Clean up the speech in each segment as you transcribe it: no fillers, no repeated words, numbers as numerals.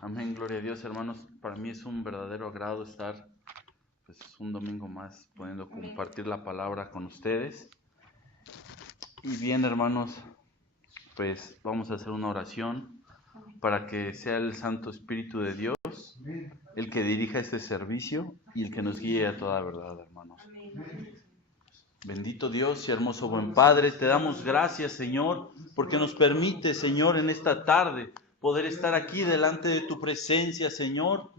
Amén, gloria a Dios, hermanos. Para mí es un verdadero agrado estar un domingo más pudiendo compartir la palabra con ustedes. Y bien, hermanos, pues vamos a hacer una oración para que sea el Santo Espíritu de Dios el que dirija este servicio y el que nos guíe a toda verdad, hermanos. Bendito Dios y hermoso buen Padre, te damos gracias, Señor, porque nos permite, Señor, en esta tarde poder estar aquí delante de tu presencia, Señor,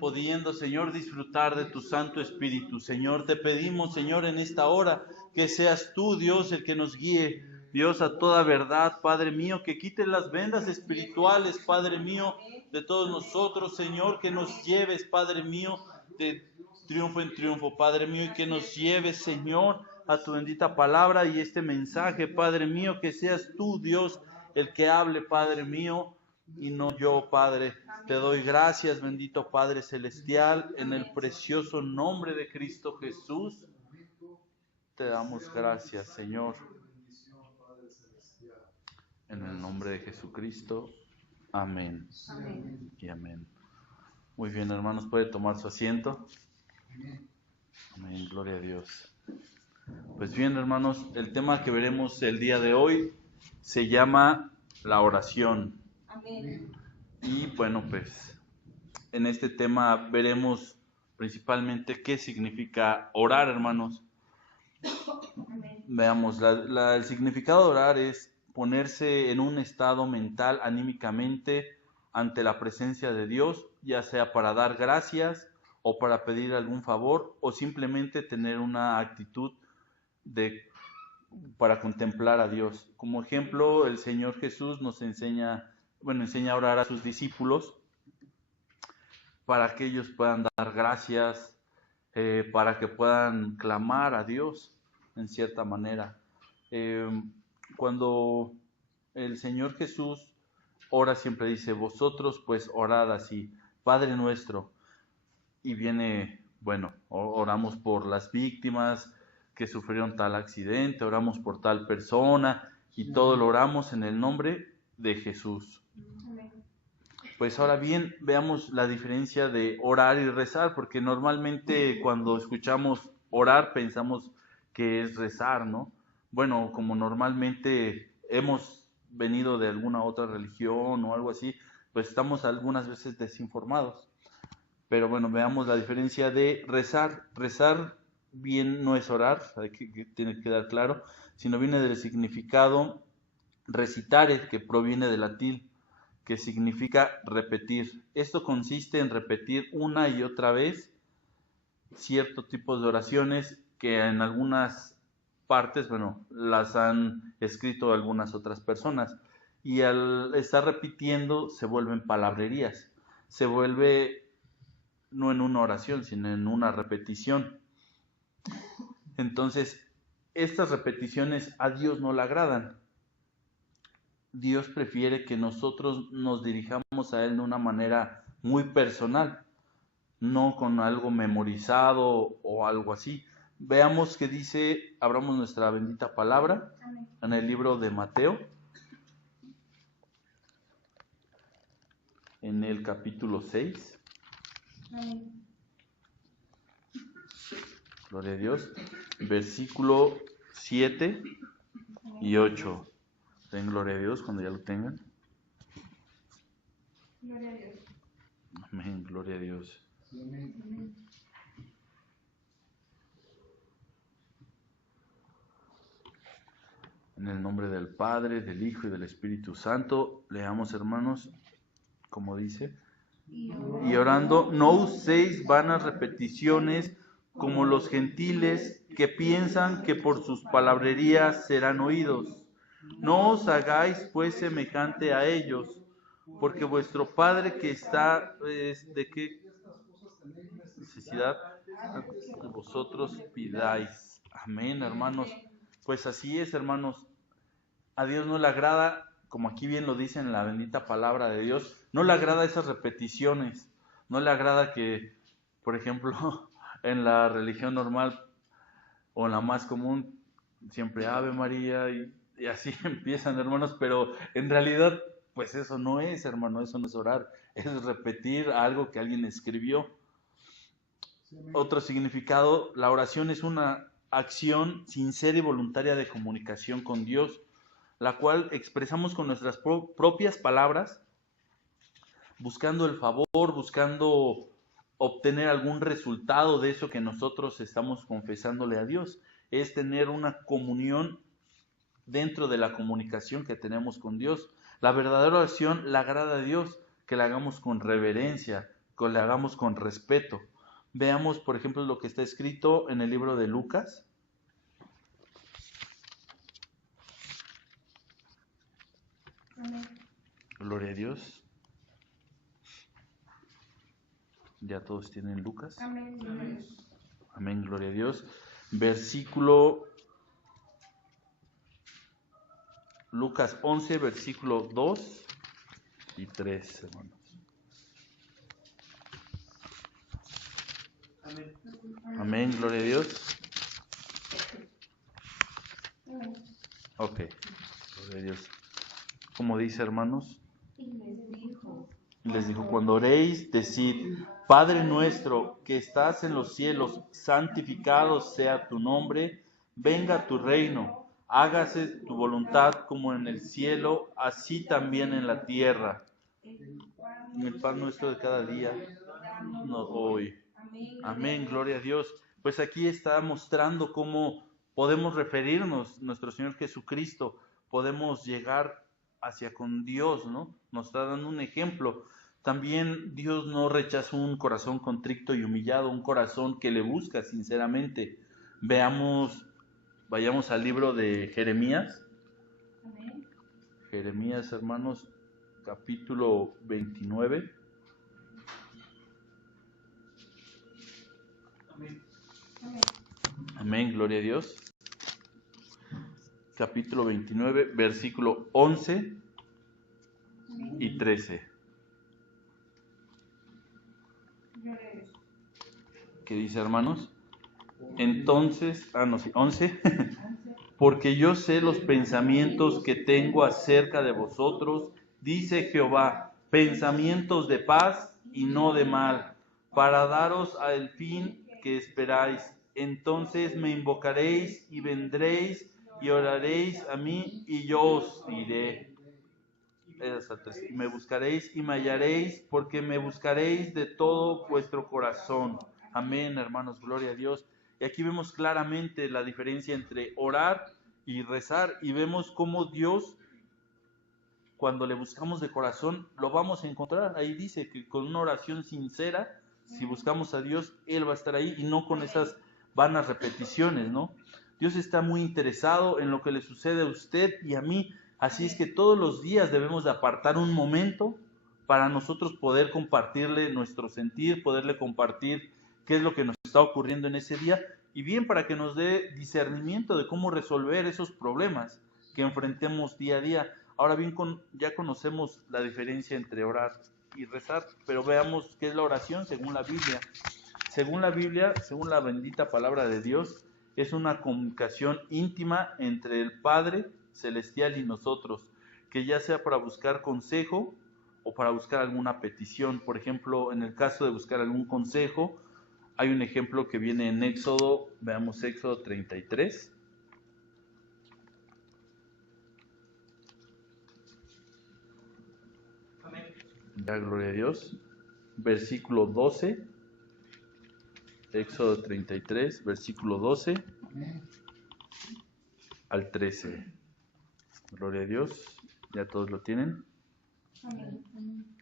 pudiendo, Señor, disfrutar de tu Santo Espíritu. Señor, te pedimos, Señor, en esta hora, que seas tú, Dios, el que nos guíe, Dios, a toda verdad, Padre mío, que quites las vendas espirituales, Padre mío, de todos nosotros, Señor, que nos lleves, Padre mío, de triunfo en triunfo, Padre mío, y que nos lleves, Señor, a tu bendita palabra y este mensaje, Padre mío, que seas tú, Dios, el que hable, Padre mío, y no yo, Padre. Te doy gracias, bendito Padre Celestial, en el precioso nombre de Cristo Jesús. Te damos gracias, Señor. En el nombre de Jesucristo. Amén. Amén. Y amén. Muy bien, hermanos, puede tomar su asiento. Amén, gloria a Dios. Pues bien, hermanos, el tema que veremos el día de hoy se llama la oración. Amén. Y bueno, pues en este tema veremos principalmente qué significa orar, hermanos. Amén. Veamos, el significado de orar es ponerse en un estado mental, anímicamente, ante la presencia de Dios, ya sea para dar gracias o para pedir algún favor o simplemente tener una actitud para contemplar a Dios. Como ejemplo, el Señor Jesús nos enseña a orar a sus discípulos para que ellos puedan dar gracias, para que puedan clamar a Dios en cierta manera. Cuando el Señor Jesús ora, siempre dice, vosotros pues orad así, Padre nuestro, y viene, oramos por las víctimas que sufrieron tal accidente, oramos por tal persona, y todo lo oramos en el nombre de Jesús. Pues ahora bien, veamos la diferencia de orar y rezar, porque normalmente cuando escuchamos orar pensamos que es rezar, ¿no? Bueno, como normalmente hemos venido de alguna otra religión o algo así, pues estamos algunas veces desinformados. Pero bueno, veamos la diferencia de rezar. Rezar bien no es orar, tiene que quedar claro, sino viene del significado recitare, que proviene del latín, que significa repetir. Esto consiste en repetir una y otra vez cierto tipo de oraciones que en algunas partes, las han escrito algunas otras personas. Y al estar repitiendo se vuelven palabrerías. Se vuelve no en una oración, sino en una repetición. Entonces, estas repeticiones a Dios no le agradan. Dios prefiere que nosotros nos dirijamos a Él de una manera muy personal, no con algo memorizado o algo así. Veamos qué dice, abramos nuestra bendita palabra en el libro de Mateo, en el capítulo 6. Gloria a Dios. Versículo 7 y 8. Den gloria a Dios cuando ya lo tengan. Gloria a Dios. Amén, gloria a Dios. Amén. En el nombre del Padre, del Hijo y del Espíritu Santo, leamos, hermanos, como dice. Y orando, no uséis vanas repeticiones como los gentiles que piensan que por sus palabrerías serán oídos. No os hagáis pues semejante a ellos, porque vuestro Padre que está, ¿de qué necesidad vosotros pidáis? Amén, hermanos. Pues así es, hermanos. A Dios no le agrada, como aquí bien lo dice en la bendita palabra de Dios, no le agrada esas repeticiones. No le agrada que, por ejemplo, en la religión normal o en la más común, siempre Ave María y así empiezan, hermanos, pero en realidad Pues eso no es, hermano, eso no es orar, es repetir algo que alguien escribió. Otro significado, la oración es una acción sincera y voluntaria de comunicación con Dios, la cual expresamos con nuestras propias palabras, buscando el favor, buscando obtener algún resultado de eso que nosotros estamos confesándole a Dios. Es tener una comunión dentro de la comunicación que tenemos con Dios. La verdadera oración le agrada a Dios, que la hagamos con reverencia, que la hagamos con respeto. Veamos, por ejemplo, lo que está escrito en el libro de Lucas. Amén. Gloria a Dios. Ya todos tienen Lucas. Amén. Amén. Amén, gloria a Dios. Versículo Lucas 11, versículo 2 y 3, hermanos. Amén. Amén, gloria a Dios. Amén. Ok, gloria a Dios. Como dice, hermanos, Y les dijo, cuando oréis, decid, Padre nuestro que estás en los cielos, santificado sea tu nombre, venga tu reino, hágase tu voluntad como en el cielo, así también en la tierra. El pan nuestro de cada día, no hoy. Amén, gloria a Dios. Pues aquí está mostrando cómo podemos referirnos, nuestro Señor Jesucristo, podemos llegar hacia con Dios, ¿no? Nos está dando un ejemplo. También Dios no rechaza un corazón contrito y humillado, un corazón que le busca sinceramente. Vayamos al libro de Jeremías. Amén. Jeremías, hermanos, capítulo 29. Amén. Amén. Amén, gloria a Dios. Capítulo 29, versículo 11 y 13. Gloria a Dios. ¿Qué dice, hermanos? Entonces, 11. Porque yo sé los pensamientos que tengo acerca de vosotros, dice Jehová, pensamientos de paz y no de mal, para daros al fin que esperáis. Entonces me invocaréis y vendréis y oraréis a mí y yo os diré. Y me buscaréis y me hallaréis, porque me buscaréis de todo vuestro corazón. Amén, hermanos, gloria a Dios. Y aquí vemos claramente la diferencia entre orar y rezar, y vemos cómo Dios, cuando le buscamos de corazón, lo vamos a encontrar. Ahí dice que con una oración sincera, si buscamos a Dios, Él va a estar ahí, y no con esas vanas repeticiones, ¿no? Dios está muy interesado en lo que le sucede a usted y a mí. Así es que todos los días debemos de apartar un momento para nosotros poder compartirle nuestro sentir, poderle compartir qué es lo que nos está ocurriendo en ese día, y bien para que nos dé discernimiento de cómo resolver esos problemas que enfrentemos día a día. Ahora bien, ya conocemos la diferencia entre orar y rezar, pero veamos qué es la oración según la Biblia. Según la Biblia, según la bendita palabra de Dios, es una comunicación íntima entre el Padre Celestial y nosotros, que ya sea para buscar consejo o para buscar alguna petición. Por ejemplo, en el caso de buscar algún consejo, hay un ejemplo que viene en Éxodo, veamos Éxodo 33. Amén. Ya, gloria a Dios. Versículo 12. Éxodo 33, versículo 12 al 13. Gloria a Dios. ¿Ya todos lo tienen? Amén.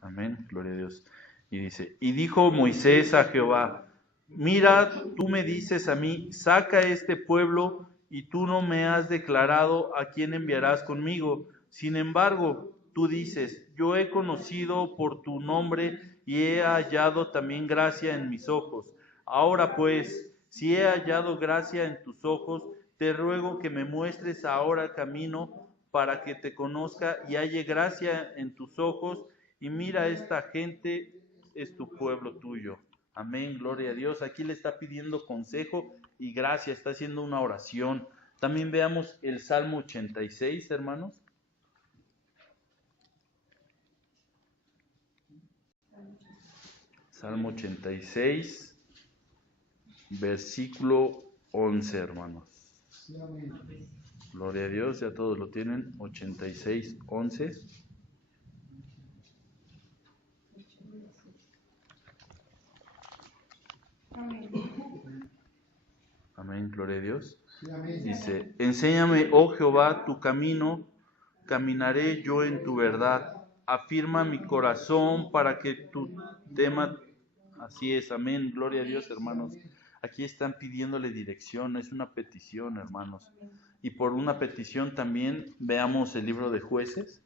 Amén. Gloria a Dios. Y dice, y dijo Moisés a Jehová, mira, tú me dices a mí, saca este pueblo, y tú no me has declarado a quién enviarás conmigo. Sin embargo, tú dices, yo he conocido por tu nombre y he hallado también gracia en mis ojos. Ahora pues, si he hallado gracia en tus ojos, te ruego que me muestres ahora el camino para que te conozca y halle gracia en tus ojos, y mira, esta gente es tu pueblo tuyo. Amén, gloria a Dios. Aquí le está pidiendo consejo y gracia, está haciendo una oración. También veamos el Salmo 86, hermanos. Salmo 86, versículo 11, hermanos. Gloria a Dios, ya todos lo tienen. 86, 11. Amén. Amén, gloria a Dios. Dice, enséñame, oh Jehová, tu camino, caminaré yo en tu verdad. Afirma mi corazón para que tu tema... Así es, amén, gloria a Dios, hermanos. Aquí están pidiéndole dirección, es una petición, hermanos. Y por una petición también veamos el libro de Jueces,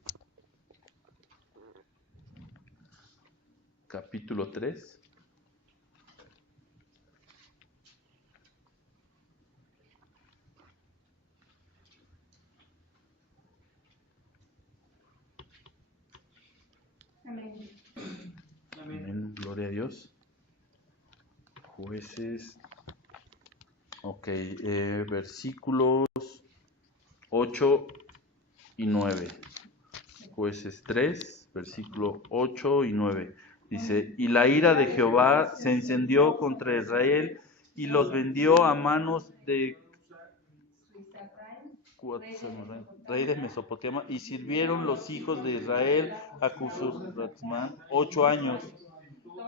capítulo 3. Amén. Amén, gloria a Dios. Jueces, ok, versículos 8 y 9. Jueces 3, versículo 8 y 9. Dice, y la ira de Jehová se encendió contra Israel y los vendió a manos de rey de Mesopotamia, y sirvieron los hijos de Israel a Cusurratzmán 8 años.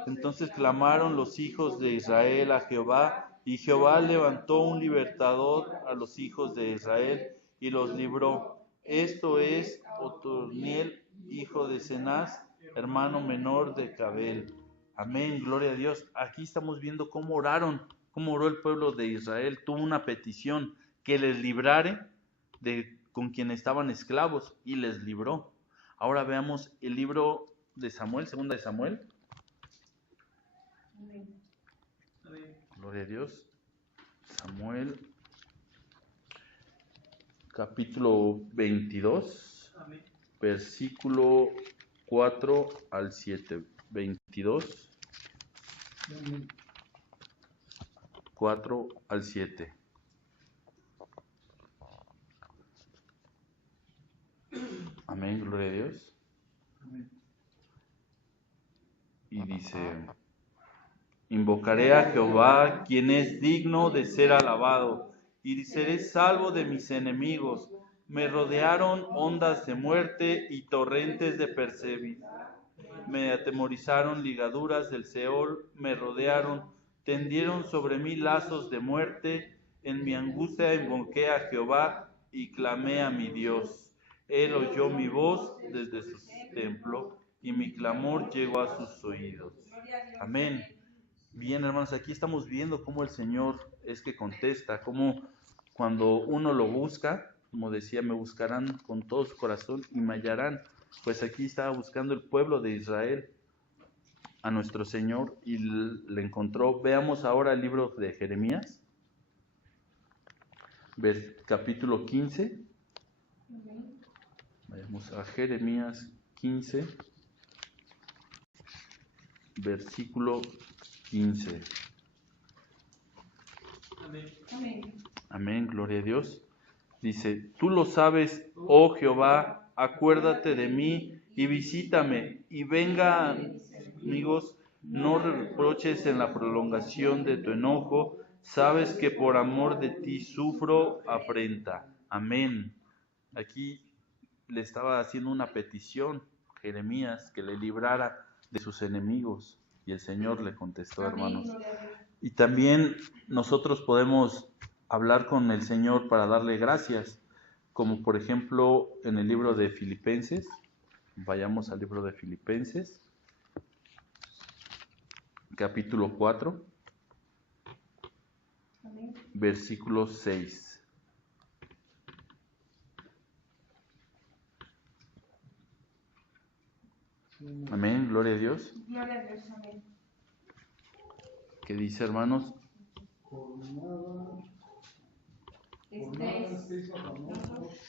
Entonces clamaron los hijos de Israel a Jehová, y Jehová levantó un libertador a los hijos de Israel y los libró. Esto es Otoniel, hijo de Cenaz, hermano menor de Cabel. Amén, gloria a Dios. Aquí estamos viendo cómo oraron, cómo oró el pueblo de Israel. Tuvo una petición, que les librare con quien estaban esclavos, y les libró. Ahora veamos el libro de Samuel, segunda de Samuel. Amén. Gloria a Dios. Samuel, capítulo 22, versículo 4 al 7. 22, 4 al 7. Amén, gloria a Dios. Y dice, invocaré a Jehová, quien es digno de ser alabado, y seré salvo de mis enemigos. Me rodearon ondas de muerte y torrentes de persecución. Me atemorizaron ligaduras del Seol, me rodearon, tendieron sobre mí lazos de muerte. En mi angustia invoqué a Jehová y clamé a mi Dios. Él oyó mi voz desde su templo y mi clamor llegó a sus oídos. Amén. Bien, hermanos, aquí estamos viendo cómo el Señor es que contesta, cómo cuando uno lo busca, como decía, me buscarán con todo su corazón y me hallarán. Pues aquí estaba buscando el pueblo de Israel a nuestro Señor y le encontró. Veamos ahora el libro de Jeremías, capítulo 15. Vayamos a Jeremías 15, versículo 15. Amén. Amén, gloria a Dios. Dice, tú lo sabes, oh Jehová, acuérdate de mí y visítame, y venga, amigos, no reproches en la prolongación de tu enojo, sabes que por amor de ti sufro afrenta. Amén. Aquí le estaba haciendo una petición, Jeremías, que le librara de sus enemigos, y el Señor le contestó, hermanos. Y también nosotros podemos hablar con el Señor para darle gracias, como por ejemplo en el libro de Filipenses. Vayamos al libro de Filipenses, capítulo 4, Amén. versículo 6. Amén, gloria a Dios. Gloria a Dios. Amén. ¿Qué dice, hermanos? Estéis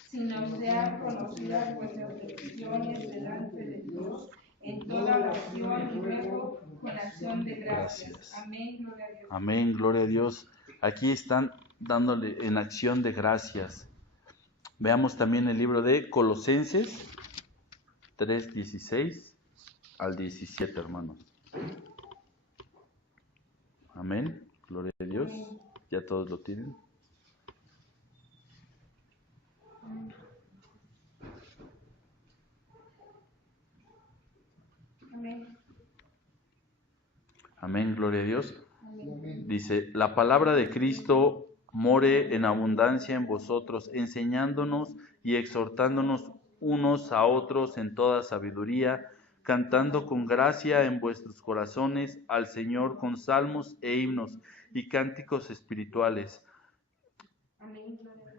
sino sean conocidas vuestras peticiones delante de Dios en toda oración y ruego con acción de gracias. Amén, gloria a Dios. Amén, gloria a Dios. Aquí están dándole en acción de gracias. Veamos también el libro de Colosenses 3:16 al 17, hermanos. Amén. Gloria a Dios. Ya todos lo tienen. Amén. Amén. Gloria a Dios. Amén. Dice, la palabra de Cristo more en abundancia en vosotros, enseñándonos y exhortándonos unos a otros en toda sabiduría, cantando con gracia en vuestros corazones al Señor con salmos e himnos y cánticos espirituales.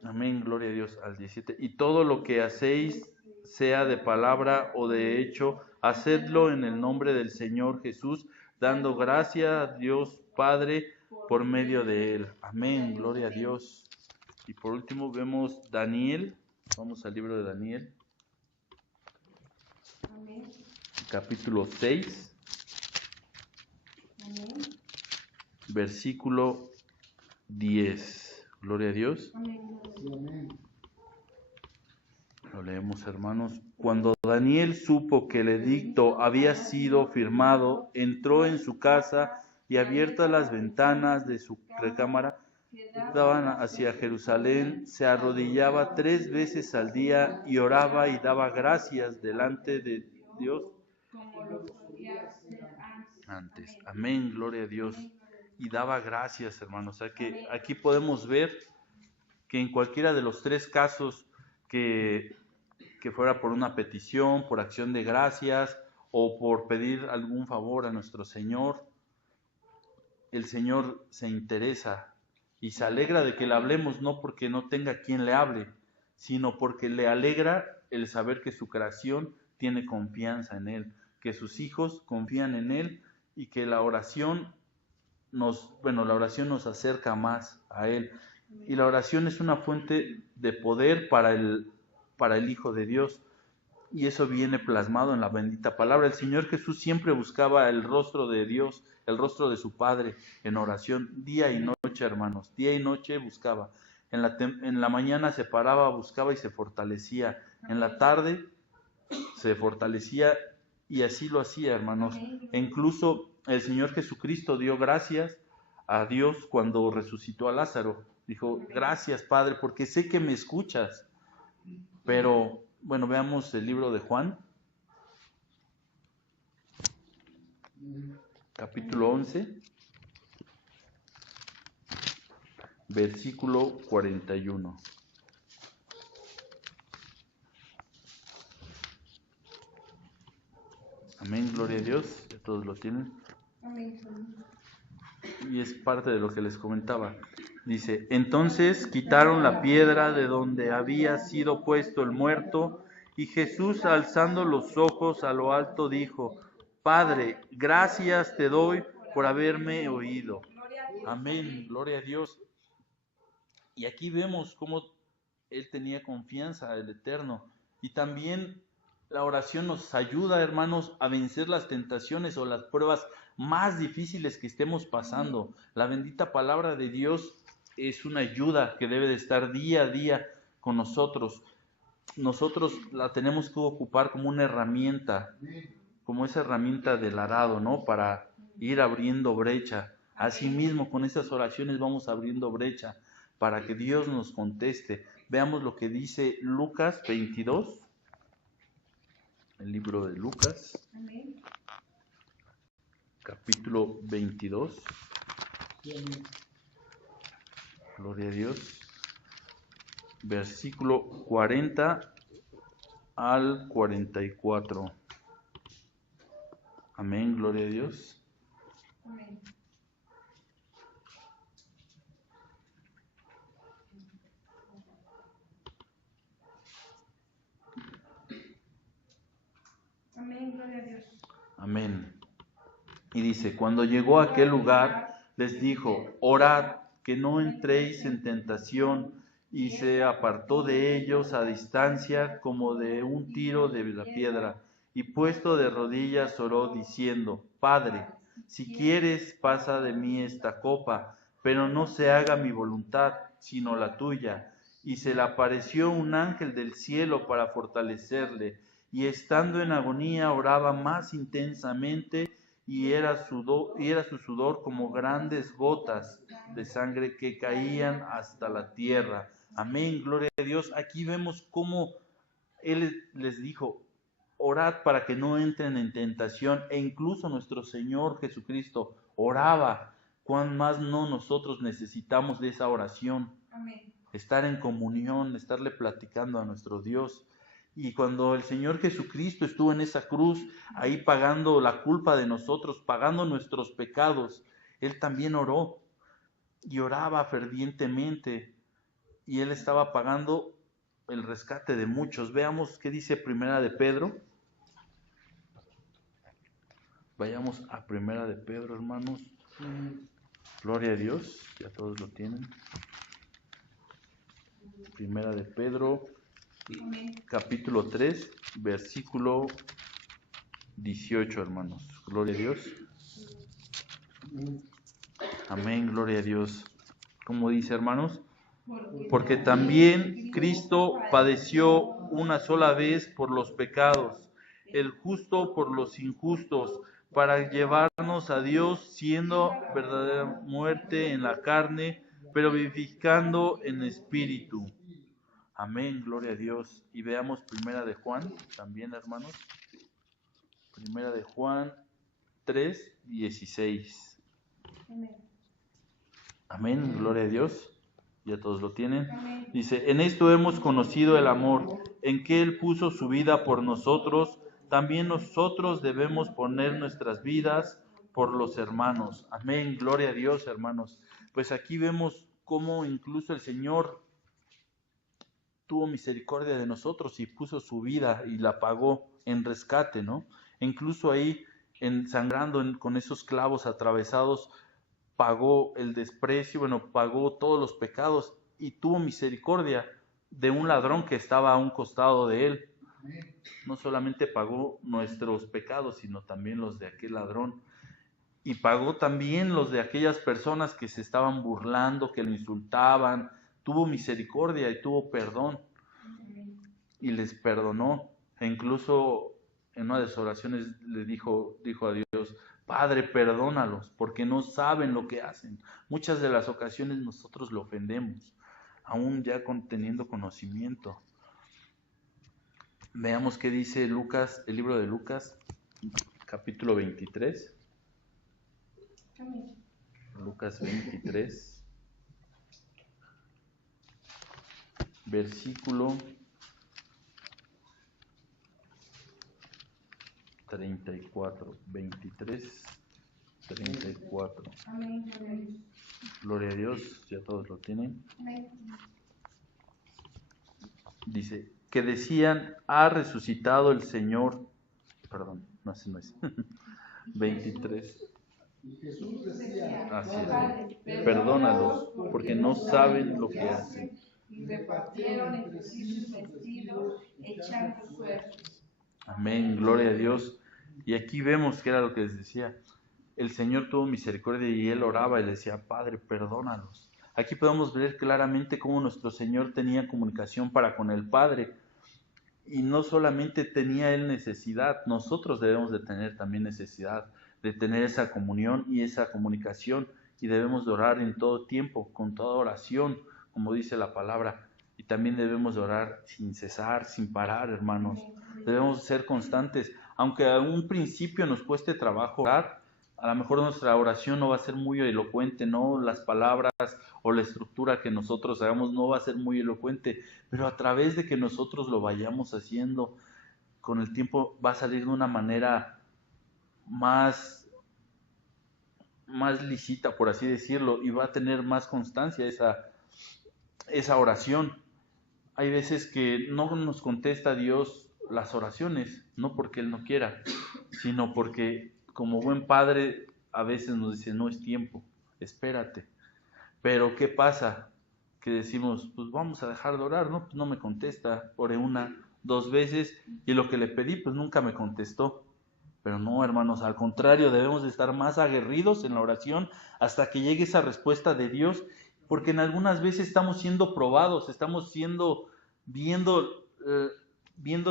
Amén, gloria a Dios. Al 17. Y todo lo que hacéis, sea de palabra o de hecho, hacedlo en el nombre del Señor Jesús, dando gracia a Dios Padre por medio de Él. Amén, gloria a Dios. Y por último vemos Daniel. Vamos al libro de Daniel. Amén. Capítulo 6. Amén. Versículo 10. Gloria a Dios. Amén. Lo leemos, hermanos. Cuando Daniel supo que el edicto había sido firmado, entró en su casa y abiertas las ventanas de su recámara que daban hacia Jerusalén, se arrodillaba 3 veces al día y oraba y daba gracias delante de Dios Como lo solía hacer antes. Amén, gloria a Dios. Y daba gracias, hermanos. O sea que aquí podemos ver que en cualquiera de los 3 casos que fuera por una petición, por acción de gracias o por pedir algún favor a nuestro Señor, el Señor se interesa y se alegra de que le hablemos, no porque no tenga quien le hable, sino porque le alegra el saber que su creación tiene confianza en Él, que sus hijos confían en Él y que la oración la oración nos acerca más a Él. Y la oración es una fuente de poder para el Hijo de Dios. Y eso viene plasmado en la bendita palabra. El Señor Jesús siempre buscaba el rostro de Dios, el rostro de su Padre en oración, día y noche, hermanos. Día y noche buscaba. En la mañana se paraba, buscaba y se fortalecía. En la tarde se fortalecía y así lo hacía, hermanos. E incluso el Señor Jesucristo dio gracias a Dios cuando resucitó a Lázaro. Dijo, gracias, Padre, porque sé que me escuchas. Pero, bueno, veamos el libro de Juan, capítulo 11, versículo 41. Amén, gloria a Dios, ya todos lo tienen. Amén. Y es parte de lo que les comentaba. Dice, entonces quitaron la piedra de donde había sido puesto el muerto, y Jesús, alzando los ojos a lo alto, dijo, Padre, gracias te doy por haberme oído. Amén, gloria a Dios. Y aquí vemos cómo Él tenía confianza en el Eterno. Y también la oración nos ayuda, hermanos, a vencer las tentaciones o las pruebas más difíciles que estemos pasando. La bendita palabra de Dios es una ayuda que debe de estar día a día con nosotros. Nosotros la tenemos que ocupar como una herramienta, como esa herramienta del arado, ¿no? Para ir abriendo brecha. Asimismo, con esas oraciones vamos abriendo brecha para que Dios nos conteste. Veamos lo que dice Lucas 22, el libro de Lucas, Amén. capítulo 22. Gloria a Dios. Versículo 40 al 44. Amén, gloria a Dios. Amén. Amén, gloria a Dios. Amén. Y dice, cuando llegó a aquel lugar, les dijo, orad, que no entréis en tentación. Y se apartó de ellos a distancia como de un tiro de la piedra. Y puesto de rodillas oró diciendo, Padre, si quieres, pasa de mí esta copa, pero no se haga mi voluntad, sino la tuya. Y se le apareció un ángel del cielo para fortalecerle. Y estando en agonía oraba más intensamente, y era su sudor como grandes gotas de sangre que caían hasta la tierra. Amén, gloria a Dios. Aquí vemos cómo Él les dijo, orad para que no entren en tentación, e incluso nuestro Señor Jesucristo oraba. ¿Cuán más no nosotros necesitamos de esa oración? Amén. Estar en comunión, estarle platicando a nuestro Dios. Y cuando el Señor Jesucristo estuvo en esa cruz, ahí pagando la culpa de nosotros, pagando nuestros pecados, Él también oró y oraba fervientemente, y Él estaba pagando el rescate de muchos. Veamos qué dice Primera de Pedro. Vayamos a Primera de Pedro, hermanos. Gloria a Dios, ya todos lo tienen. Primera de Pedro, capítulo 3, versículo 18, hermanos. Gloria a Dios. Amén, gloria a Dios. ¿Cómo dice, hermanos? Porque también Cristo padeció una sola vez por los pecados, el justo por los injustos, para llevarnos a Dios, siendo verdadera muerte en la carne, pero vivificando en espíritu. Amén, gloria a Dios. Y veamos Primera de Juan, también, hermanos. Primera de Juan 3, 16. Amén, gloria a Dios. Ya todos lo tienen. Dice, en esto hemos conocido el amor, en que Él puso su vida por nosotros. También nosotros debemos poner nuestras vidas por los hermanos. Amén, gloria a Dios, hermanos. Pues aquí vemos cómo incluso el Señor tuvo misericordia de nosotros y puso su vida y la pagó en rescate, ¿no? Incluso ahí, sangrando con esos clavos atravesados, pagó el desprecio, pagó todos los pecados y tuvo misericordia de un ladrón que estaba a un costado de él. No solamente pagó nuestros pecados, sino también los de aquel ladrón. Y pagó también los de aquellas personas que se estaban burlando, que lo insultaban. Tuvo misericordia y tuvo perdón. Y les perdonó. E incluso en una de sus oraciones le dijo a Dios, Padre, perdónalos, porque no saben lo que hacen. Muchas de las ocasiones nosotros lo ofendemos, aún ya teniendo conocimiento. Veamos qué dice Lucas, el libro de Lucas, capítulo 23. Lucas 23, versículo 34, 23, 34. Amén. Gloria a Dios, ya todos lo tienen. Dice, que decían, ha resucitado el Señor. Perdón, no, ese no es. 23. Y Jesús decía, Así Padre, es. Perdónalos, porque no saben lo que hacen. Y repartieron entre sí sus vestidos, echando suertes. Amén, gloria a Dios. Y aquí vemos que era lo que les decía. El Señor tuvo misericordia y Él oraba y le decía, Padre, perdónalos. Aquí podemos ver claramente cómo nuestro Señor tenía comunicación para con el Padre. Y no solamente tenía Él necesidad, nosotros debemos de tener también necesidad de tener esa comunión y esa comunicación. Y debemos de orar en todo tiempo, con toda oración, como dice la palabra. Y también debemos de orar sin cesar, sin parar, hermanos. Debemos ser constantes. Aunque a un principio nos cueste trabajo orar, a lo mejor nuestra oración no va a ser muy elocuente, ¿no? Las palabras o la estructura que nosotros hagamos no va a ser muy elocuente, pero a través de que nosotros lo vayamos haciendo, con el tiempo va a salir de una manera más lícita, por así decirlo, y va a tener más constancia esa oración. Hay veces que no nos contesta Dios las oraciones, no porque Él no quiera, sino porque como buen padre a veces nos dice, no es tiempo, espérate. Pero ¿qué pasa? Que decimos, pues vamos a dejar de orar, ¿no? Pues no me contesta, oré 1, 2 veces y lo que le pedí pues nunca me contestó. Pero no, hermanos, al contrario, debemos de estar más aguerridos en la oración hasta que llegue esa respuesta de Dios, porque en algunas veces estamos siendo probados, estamos viendo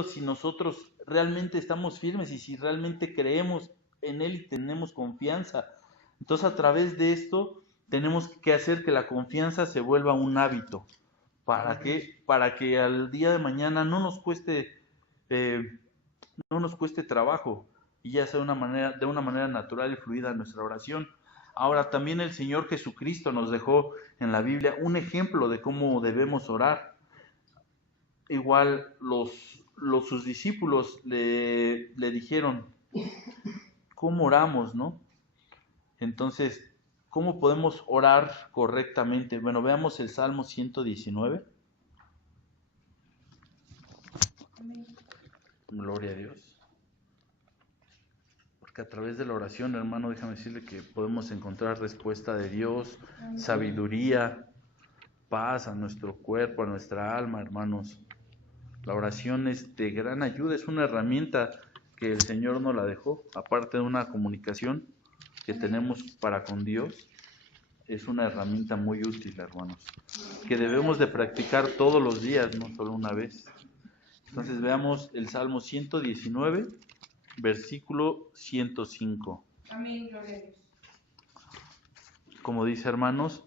si nosotros realmente estamos firmes y si realmente creemos en Él y tenemos confianza. Entonces, a través de esto, tenemos que hacer que la confianza se vuelva un hábito. ¿Para qué? Para que al día de mañana no nos cueste trabajo y ya sea de una manera natural y fluida nuestra oración. Ahora, también el Señor Jesucristo nos dejó en la Biblia un ejemplo de cómo debemos orar. Igual sus discípulos le dijeron, ¿cómo oramos, no? Entonces, ¿cómo podemos orar correctamente? Bueno, veamos el Salmo 119. Amén. Gloria a Dios. Porque a través de la oración, hermano, déjame decirle que podemos encontrar respuesta de Dios, sabiduría, paz a nuestro cuerpo, a nuestra alma, hermanos. La oración es de gran ayuda, es una herramienta que el Señor nos la dejó, aparte de una comunicación que tenemos para con Dios, es una herramienta muy útil, hermanos, que debemos de practicar todos los días, no solo una vez. Entonces veamos el Salmo 119, versículo 105. Amén, gloria a Dios. Como dice, hermanos,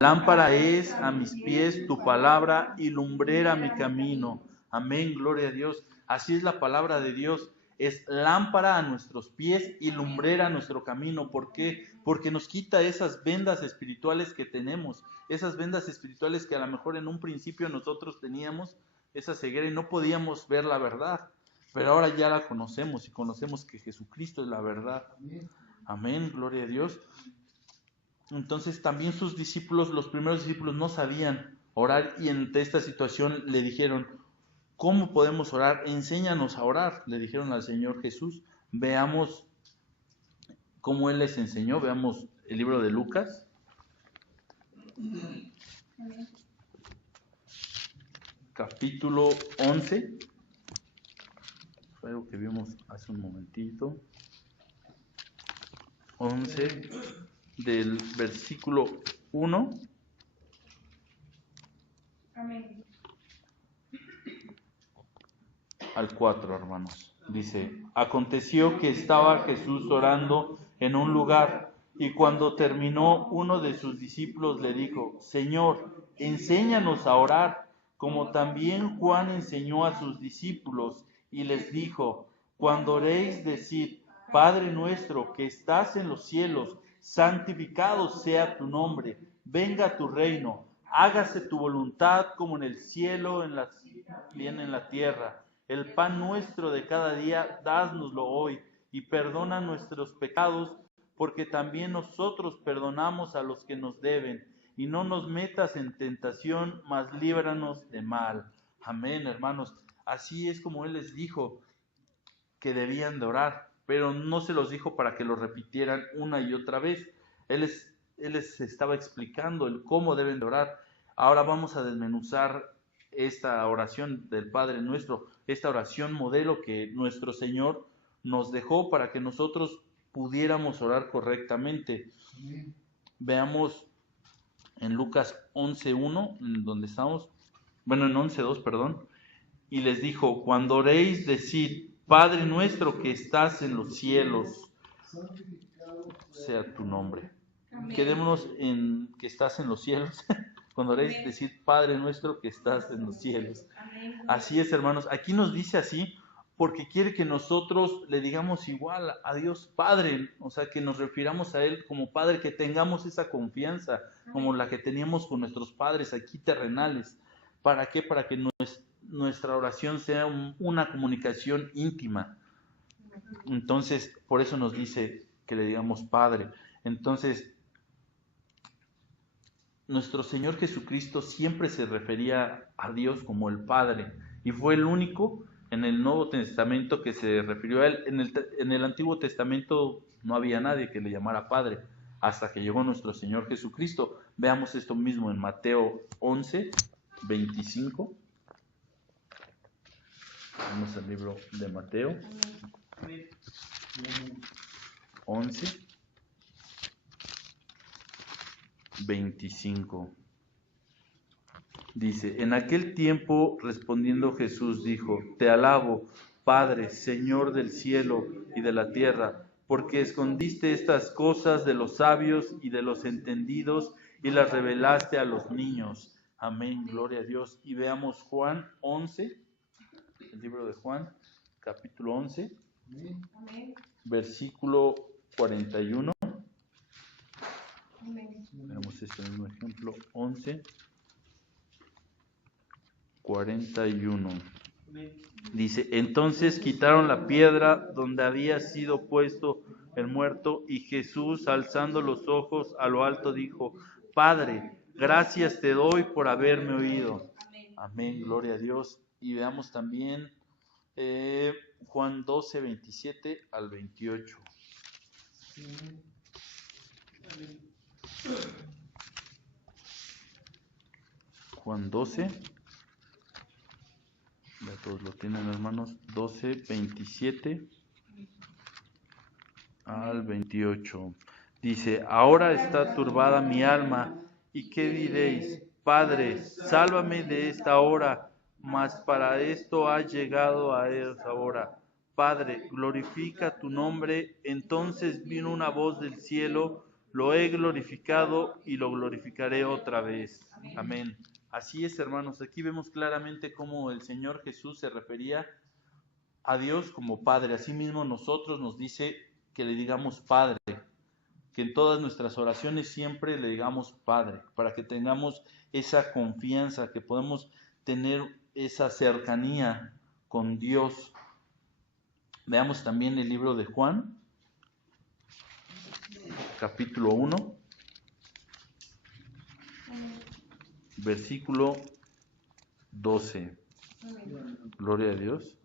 lámpara es a mis pies tu palabra y lumbrera mi camino. Amén, gloria a Dios. Así es la palabra de Dios. Es lámpara a nuestros pies y lumbrera a nuestro camino. ¿Por qué? Porque nos quita esas vendas espirituales que tenemos. Esas vendas espirituales que a lo mejor en un principio nosotros teníamos, esa ceguera, y no podíamos ver la verdad. Pero ahora ya la conocemos y conocemos que Jesucristo es la verdad. Amén, gloria a Dios. Entonces también sus discípulos, los primeros discípulos, no sabían orar y ante esta situación le dijeron, ¿cómo podemos orar? Enséñanos a orar, le dijeron al Señor Jesús. Veamos cómo Él les enseñó, veamos el libro de Lucas. Capítulo 11. Fue algo que vimos hace un momentito. 11. Del versículo 1 Amén. al 4, hermanos. Dice, aconteció que estaba Jesús orando en un lugar, y cuando terminó, uno de sus discípulos le dijo, Señor, enséñanos a orar, como también Juan enseñó a sus discípulos, y les dijo, cuando oréis, decid, Padre nuestro que estás en los cielos, santificado sea tu nombre, venga tu reino, hágase tu voluntad como en el cielo y en la tierra. El pan nuestro de cada día, dásnoslo hoy, y perdona nuestros pecados, porque también nosotros perdonamos a los que nos deben, y no nos metas en tentación, mas líbranos de mal. Amén, hermanos. Así es como Él les dijo que debían de orar, pero no se los dijo para que lo repitieran una y otra vez. Él les estaba explicando el cómo deben de orar. Ahora vamos a desmenuzar esta oración del Padre Nuestro, esta oración modelo que nuestro Señor nos dejó para que nosotros pudiéramos orar correctamente. Veamos en Lucas 11.1, en donde estamos, bueno, en 11.2, perdón, y les dijo, cuando oréis, decid, Padre nuestro que estás en los cielos, sea tu nombre. Amén. Quedémonos en que estás en los cielos. Cuando oréis, decid, Padre nuestro que estás en los cielos. Amén. Así es, hermanos. Aquí nos dice así porque quiere que nosotros le digamos igual a Dios Padre, o sea, que nos refiramos a Él como Padre, que tengamos esa confianza como la que teníamos con nuestros padres aquí terrenales. ¿Para qué? Para que nuestra oración sea una comunicación íntima. Entonces, por eso nos dice que le digamos Padre. Entonces, nuestro Señor Jesucristo siempre se refería a Dios como el Padre, y fue el único en el Nuevo Testamento que se refirió a Él. En el Antiguo Testamento no había nadie que le llamara Padre, hasta que llegó nuestro Señor Jesucristo. Veamos esto mismo en Mateo 11, 25. Vamos al libro de Mateo 11, 25. Dice, en aquel tiempo respondiendo Jesús dijo, te alabo, Padre, Señor del cielo y de la tierra, porque escondiste estas cosas de los sabios y de los entendidos y las revelaste a los niños. Amén, gloria a Dios. Y veamos Juan 11, el libro de Juan, capítulo 11, Amén. versículo 41. Amén. Veamos este mismo ejemplo, 11, 41. Dice, entonces quitaron la piedra donde había sido puesto el muerto, y Jesús, alzando los ojos a lo alto, dijo, Padre, gracias te doy por haberme oído. Amén, gloria a Dios. Y veamos también Juan 12, 27 al 28. Juan 12. Ya todos lo tienen, hermanos. 12, 27 al 28. Dice, ahora está turbada mi alma, ¿y qué diréis? Padre, sálvame de esta hora, mas para esto ha llegado a esa hora. Padre, glorifica tu nombre. Entonces vino una voz del cielo, lo he glorificado y lo glorificaré otra vez. Amén. Así es, hermanos, aquí vemos claramente cómo el Señor Jesús se refería a Dios como Padre. Asimismo, nosotros nos dice que le digamos Padre, que en todas nuestras oraciones siempre le digamos Padre, para que tengamos esa confianza, que podamos tener esa cercanía con Dios. Veamos también el libro de Juan, capítulo 1, versículo 12. Gloria a Dios.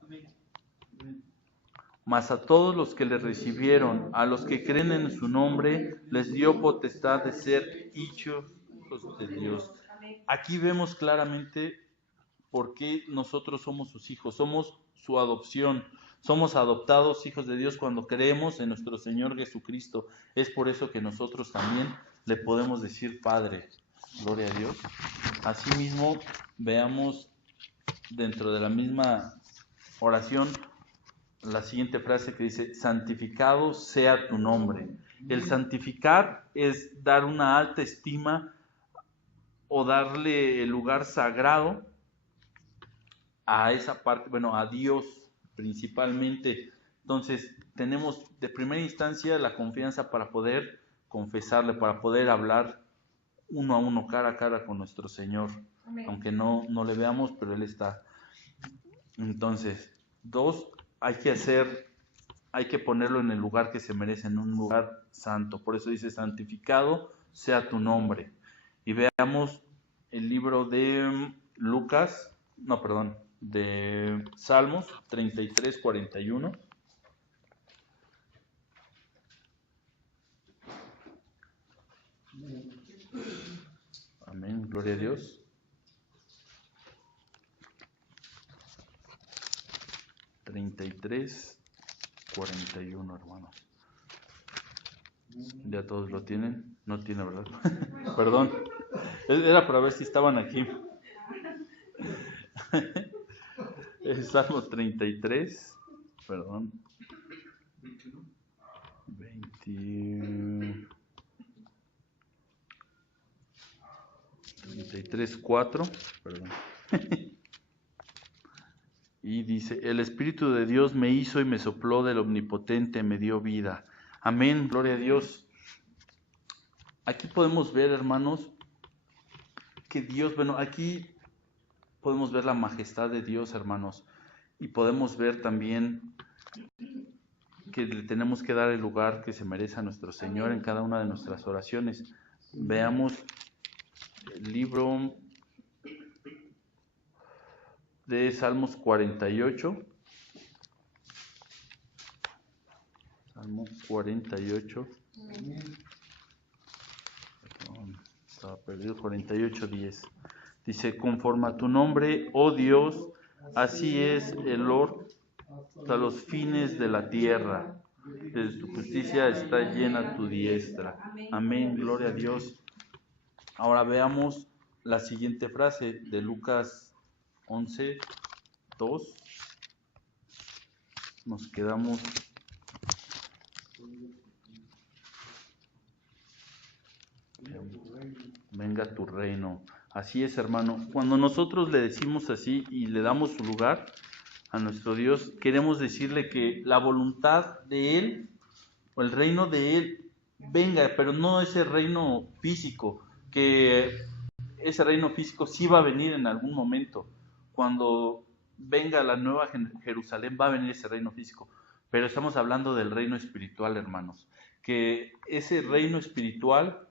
Mas a todos los que le recibieron, a los que creen en su nombre, les dio potestad de ser hechos hijos de Dios. Aquí vemos claramente por qué nosotros somos sus hijos, somos su adopción, somos adoptados hijos de Dios cuando creemos en nuestro Señor Jesucristo. Es por eso que nosotros también le podemos decir Padre. Gloria a Dios. Asimismo, veamos dentro de la misma oración la siguiente frase que dice, santificado sea tu nombre. El santificar es dar una alta estima o darle el lugar sagrado a esa parte, bueno, a Dios principalmente. Entonces, tenemos de primera instancia la confianza para poder confesarle, para poder hablar uno a uno, cara a cara con nuestro Señor. Amén. Aunque no le veamos, pero Él está. Entonces, dos, hay que ponerlo en el lugar que se merece, en un lugar santo. Por eso dice, santificado sea tu nombre. Y veamos el libro de de Salmos 33, 41. Amén, gloria a Dios. (33, 41), hermanos. ¿Ya todos lo tienen? No tiene, ¿verdad? Perdón. Era para ver si estaban aquí. Es Salmo 33, perdón. 33, 4, perdón. Y dice, el Espíritu de Dios me hizo y me sopló del Omnipotente, me dio vida. Amén, gloria a Dios. Aquí podemos ver, hermanos, que Dios, bueno, aquí podemos ver la majestad de Dios, hermanos, y podemos ver también que le tenemos que dar el lugar que se merece a nuestro Señor en cada una de nuestras oraciones. Veamos el libro de Salmos 48. Salmo 48. Estaba perdido. 48:10. Dice, conforme a tu nombre, oh Dios, así es el Lord hasta los fines de la tierra. Desde tu justicia está llena tu diestra. Amén, gloria a Dios. Ahora veamos la siguiente frase de Lucas 11:2. Nos quedamos Venga tu reino. Así es, hermano. Cuando nosotros le decimos así y le damos su lugar a nuestro Dios, queremos decirle que la voluntad de Él o el reino de Él venga, pero no ese reino físico, que ese reino físico sí va a venir en algún momento. Cuando venga la nueva Jerusalén va a venir ese reino físico, pero estamos hablando del reino espiritual, hermanos, que ese reino espiritual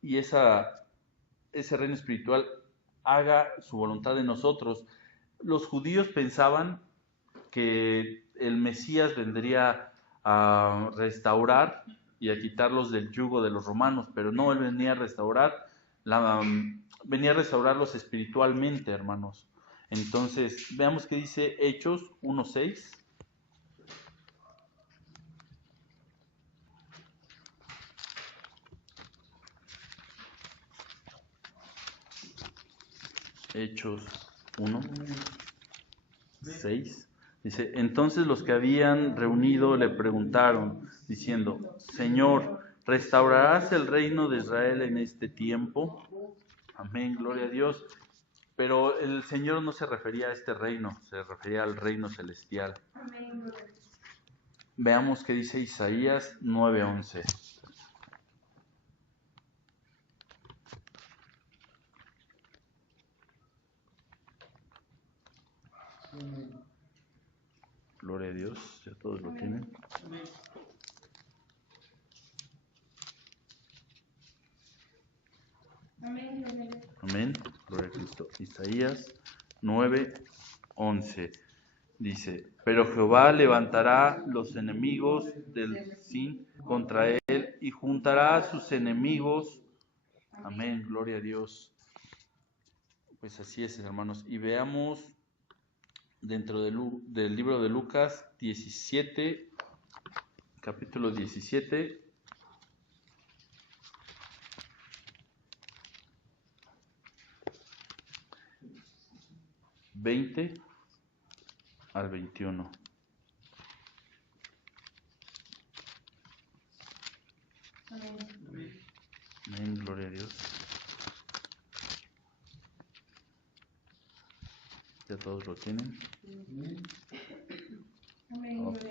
y ese reino espiritual haga su voluntad en nosotros. Los judíos pensaban que el Mesías vendría a restaurar y a quitarlos del yugo de los romanos, pero no, él venía a restaurarlos espiritualmente, hermanos. Entonces, veamos qué dice Hechos 1:6. Hechos 1:6. Dice, entonces los que habían reunido le preguntaron, diciendo, Señor, ¿restaurarás el reino de Israel en este tiempo? Amén, gloria a Dios. Pero el Señor no se refería a este reino, se refería al reino celestial. Amén. Veamos qué dice Isaías 9:11. Gloria a Dios, ya todos lo tienen. Amén, gloria a Cristo. Isaías 9:11 dice, pero Jehová levantará los enemigos del Sin contra él y juntará a sus enemigos. Amén, gloria a Dios. Pues así es, hermanos. Y veamos dentro del libro de Lucas 17, capítulo 17, (20 al 21). Amén, gloria a Dios. ¿Ya todos lo tienen? Ok.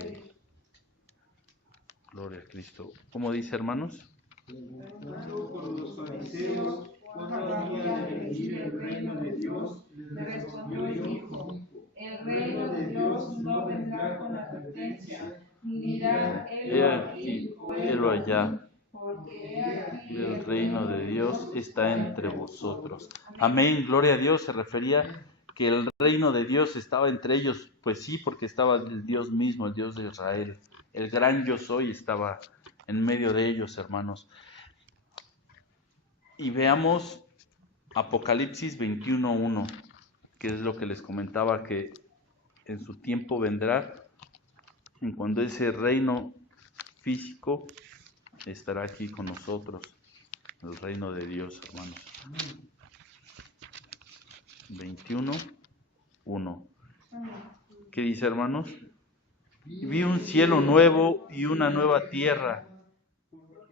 Gloria a Cristo. ¿Cómo dice, hermanos? Preguntando por los fariseos cuándo había de venir el reino de Dios, le respondió y dijo, el reino de Dios no vendrá con advertencia, ni dirán, helo aquí o helo allá, porque he aquí el reino de Dios está entre vosotros. Amén, gloria a Dios. Se refería que el reino de Dios estaba entre ellos. Pues sí, porque estaba el Dios mismo, el Dios de Israel. El gran yo soy estaba en medio de ellos, hermanos. Y veamos Apocalipsis 21:1, que es lo que les comentaba, que en su tiempo vendrá, en cuando ese reino físico estará aquí con nosotros, el reino de Dios, hermanos. 21:1. ¿Qué dice, hermanos? Vi un cielo nuevo y una nueva tierra.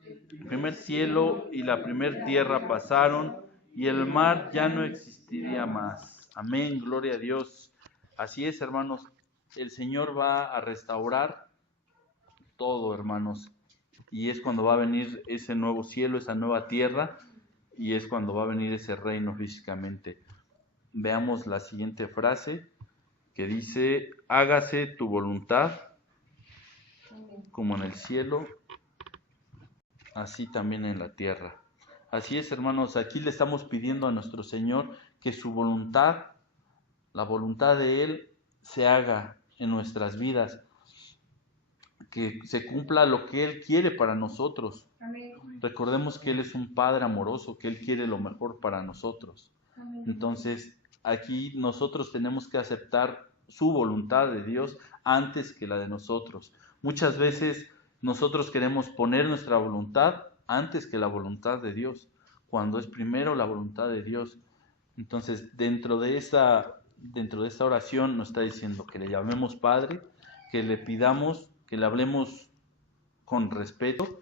El primer cielo y la primera tierra pasaron y el mar ya no existiría más. Amén, gloria a Dios. Así es, hermanos, el Señor va a restaurar todo, hermanos, y es cuando va a venir ese nuevo cielo, esa nueva tierra, y es cuando va a venir ese reino físicamente. Veamos la siguiente frase que dice, hágase tu voluntad como en el cielo, así también en la tierra. Así es, hermanos, aquí le estamos pidiendo a nuestro Señor que su voluntad, la voluntad de Él, se haga en nuestras vidas, que se cumpla lo que Él quiere para nosotros. Amén. Recordemos que Él es un Padre amoroso, que Él quiere lo mejor para nosotros. Amén. Entonces, aquí nosotros tenemos que aceptar su voluntad de Dios antes que la de nosotros. Muchas veces nosotros queremos poner nuestra voluntad antes que la voluntad de Dios, cuando es primero la voluntad de Dios. Entonces, dentro de esta oración nos está diciendo que le llamemos Padre, que le pidamos, que le hablemos con respeto,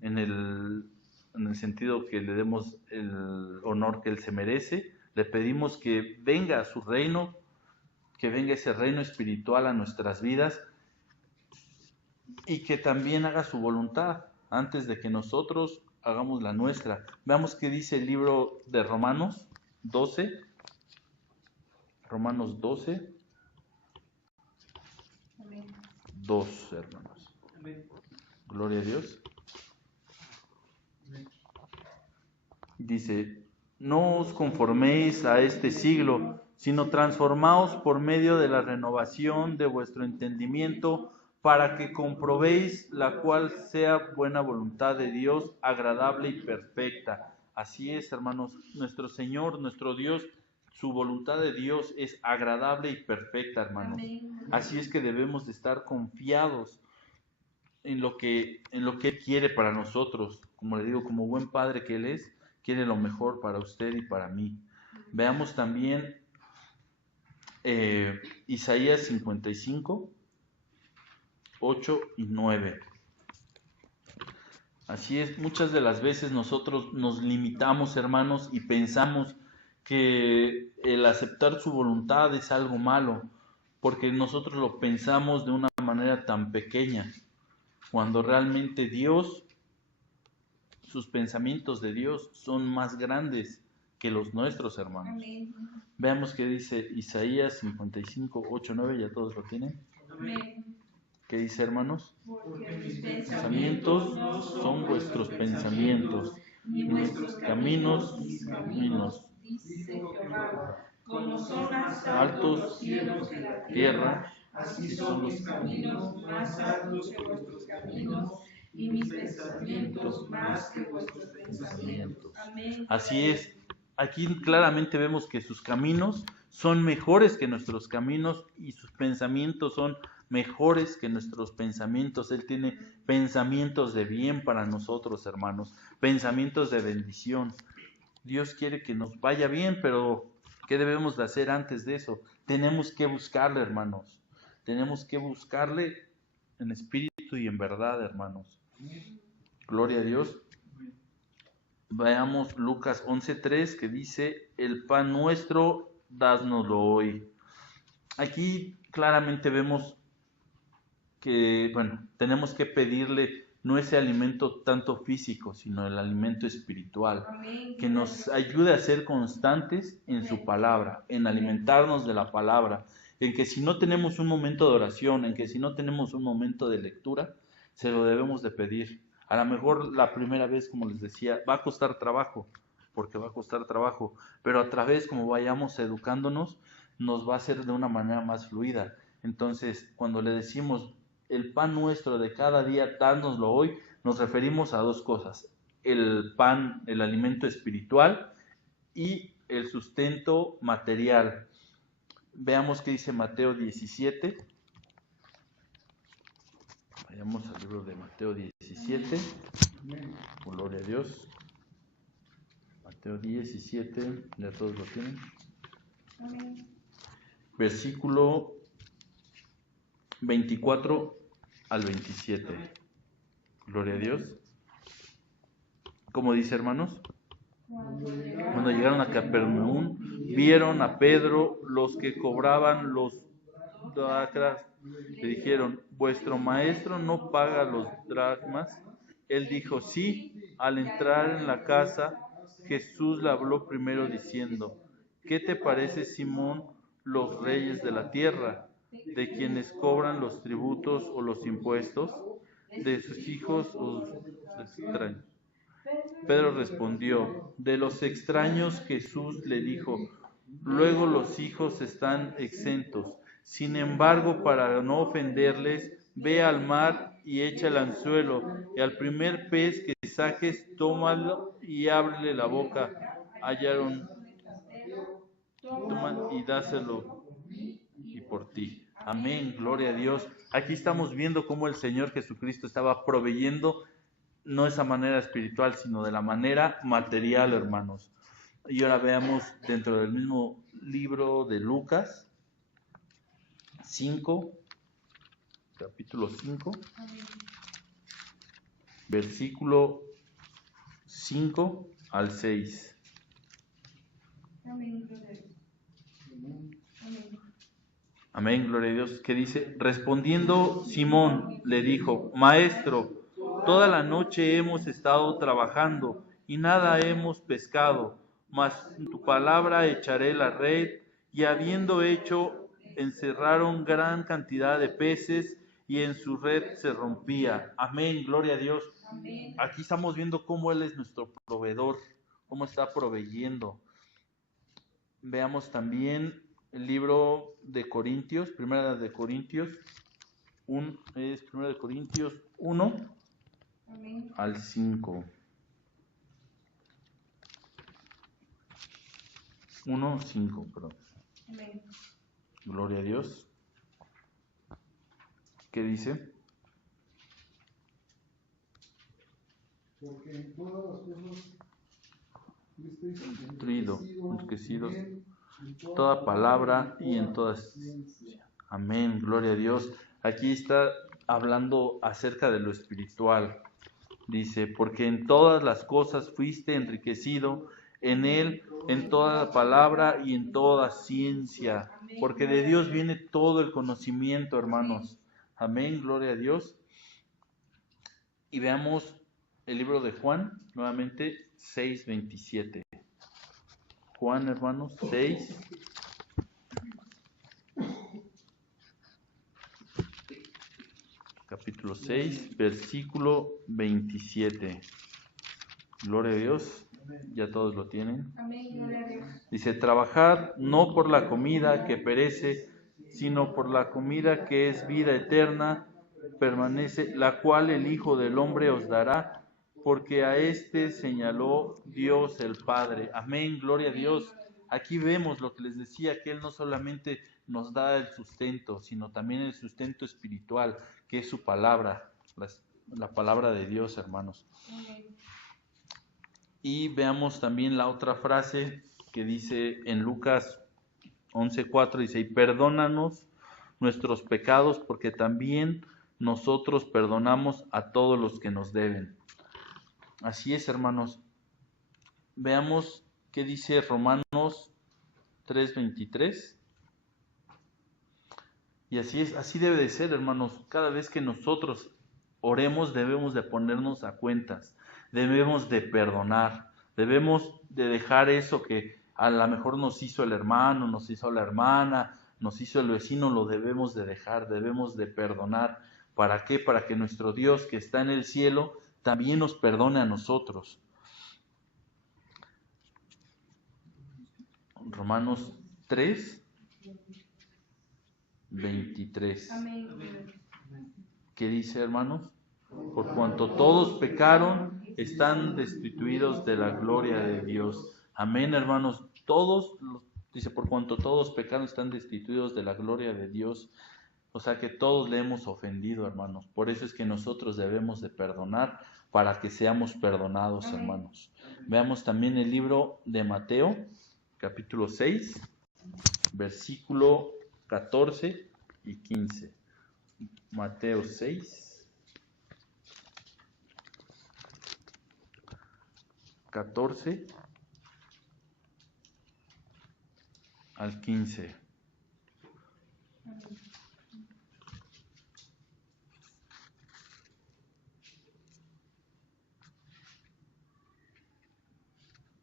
en el sentido que le demos el honor que Él se merece. Le pedimos que venga a su reino, que venga ese reino espiritual a nuestras vidas y que también haga su voluntad antes de que nosotros hagamos la nuestra. Veamos qué dice el libro de Romanos 12. Romanos 12. Amén. 2, hermanos. Amén. Gloria a Dios. Dice, no os conforméis a este siglo, sino transformaos por medio de la renovación de vuestro entendimiento, para que comprobéis la cual sea buena voluntad de Dios, agradable y perfecta. Así es, hermanos, nuestro Señor, nuestro Dios, su voluntad de Dios es agradable y perfecta, hermanos. Amén. Así es que debemos de estar confiados en lo que Él quiere para nosotros. Como le digo, como buen padre que Él es, quiere lo mejor para usted y para mí. Veamos también Isaías 55, 8 y 9. Así es, muchas de las veces nosotros nos limitamos, hermanos, y pensamos que el aceptar su voluntad es algo malo, porque nosotros lo pensamos de una manera tan pequeña, cuando realmente Dios, sus pensamientos de Dios son más grandes que los nuestros, hermanos. Amén. Veamos qué dice Isaías 55, 8, 9, ya todos lo tienen. Amén. ¿Qué dice, hermanos? Porque mis Pensamientos son vuestros pensamientos, ni vuestros caminos, mis caminos, dice Jehová. Como son más altos los cielos que la tierra, así son mis caminos más altos que vuestros caminos, y mis pensamientos más que vuestros pensamientos. Amén. Así es, aquí claramente vemos que sus caminos son mejores que nuestros caminos y sus pensamientos son mejores que nuestros pensamientos. Él tiene pensamientos de bien para nosotros, hermanos, pensamientos de bendición. Dios quiere que nos vaya bien, pero ¿qué debemos de hacer antes de eso? Tenemos que buscarle, hermanos. Tenemos que buscarle en espíritu y en verdad, hermanos. Gloria a Dios. Veamos Lucas 11:3 que dice, el pan nuestro, dásnoslo hoy. Aquí claramente vemos que, bueno, tenemos que pedirle no ese alimento tanto físico, sino el alimento espiritual, Amén. que nos ayude a ser constantes en su palabra, en alimentarnos de la palabra, en que si no tenemos un momento de oración, en que si no tenemos un momento de lectura, se lo debemos de pedir. A lo mejor la primera vez, como les decía, va a costar trabajo, porque va a costar trabajo, pero a través, como vayamos educándonos, nos va a ser de una manera más fluida. Entonces, cuando le decimos el pan nuestro de cada día, dánoslo hoy, nos referimos a dos cosas: el pan, el alimento espiritual, y el sustento material. Veamos qué dice Mateo 17. Vayamos al libro de Mateo 17. Gloria a Dios. Mateo 17, ya todos lo tienen. Amén. Versículo 24 al 27. Gloria a Dios. ¿Cómo dice, hermanos? Cuando llegaron a Capernaum, vieron a Pedro los que cobraban los dracmas. Le dijeron, ¿vuestro maestro no paga los dracmas? Él dijo, sí. Al entrar en la casa, Jesús le habló primero diciendo, ¿qué te parece, Simón, los reyes de la tierra, de quienes cobran los tributos o los impuestos, de sus hijos o de sus extraños? Pedro respondió, de los extraños. Jesús le dijo, luego los hijos están exentos. Sin embargo, para no ofenderles, ve al mar y echa el anzuelo, y al primer pez que saques, tómalo y ábrele la boca. Hallaron, toma y dáselo y por ti. Amén, gloria a Dios. Aquí estamos viendo cómo el Señor Jesucristo estaba proveyendo, no esa manera espiritual, sino de la manera material, hermanos. Y ahora veamos dentro del mismo libro de Lucas 5, capítulo 5. versículo 5 al 6. Amén, gloria a Dios. Amén. Amén, gloria a Dios. ¿Qué dice? Respondiendo Simón le dijo: Maestro, toda la noche hemos estado trabajando y nada hemos pescado, mas en tu palabra echaré la red. Y habiendo hecho, encerraron gran cantidad de peces y en su red se rompía. Amén, gloria a Dios. Amén. Aquí estamos viendo cómo Él es nuestro proveedor, cómo está proveyendo. Veamos también el libro de Corintios, Primera de Corintios, es Primera de Corintios 1 Amén. al 5. 1, 5, perdón. Amén. Gloria a Dios. ¿Qué dice? Porque en todas las cosas fuisteis Enriquecidos, toda palabra y en todas. Amén, gloria a Dios. Aquí está hablando acerca de lo espiritual. Dice, porque en todas las cosas fuiste enriquecido, en Él, en toda palabra y en toda ciencia. Porque de Dios viene todo el conocimiento, hermanos. Amén, gloria a Dios. Y veamos el libro de Juan, nuevamente 6:27. Juan, hermanos, 6. Capítulo 6, versículo 27. Gloria a Dios. Ya todos lo tienen. Amén, gloria a Dios. Dice, trabajad no por la comida que perece, sino por la comida que es vida eterna, permanece, la cual el Hijo del Hombre os dará, porque a éste señaló Dios el Padre. Amén, gloria a Dios. Aquí vemos lo que les decía, que Él no solamente nos da el sustento, sino también el sustento espiritual, que es su palabra, la palabra de Dios, hermanos. Amén. Y veamos también la otra frase que dice en Lucas 11:4, dice, y perdónanos nuestros pecados, porque también nosotros perdonamos a todos los que nos deben. Así es, hermanos. Veamos qué dice Romanos 3:23. Y así es, así debe de ser, hermanos. Cada vez que nosotros oremos debemos de ponernos a cuentas, debemos de perdonar, debemos de dejar eso que a lo mejor nos hizo el hermano, nos hizo la hermana, nos hizo el vecino, lo debemos de dejar, debemos de perdonar. ¿Para qué? Para que nuestro Dios que está en el cielo también nos perdone a nosotros. Romanos 3:23. Amén. ¿Qué dice, hermanos? Por cuanto todos pecaron, están destituidos de la gloria de Dios. Amén, hermanos. Dice, por cuanto todos pecaron, están destituidos de la gloria de Dios. O sea que todos le hemos ofendido, hermanos. Por eso es que nosotros debemos de perdonar para que seamos perdonados, hermanos. Veamos también el libro de Mateo, capítulo 6, versículo 14 y 15. Mateo 6, 14 al 15.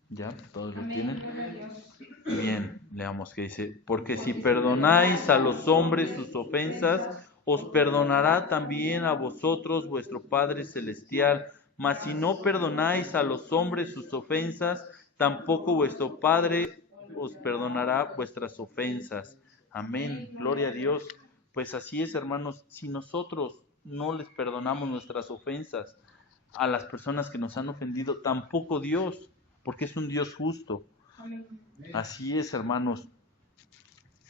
¿Ya? ¿Todos lo tienen? Bien, leamos que dice, porque si perdonáis a los hombres sus ofensas, os perdonará también a vosotros vuestro Padre Celestial. Mas si no perdonáis a los hombres sus ofensas, tampoco vuestro Padre os perdonará vuestras ofensas. Amén, gloria a Dios. Pues así es, hermanos, si nosotros no les perdonamos nuestras ofensas a las personas que nos han ofendido, tampoco Dios, porque es un Dios justo. Así es, hermanos.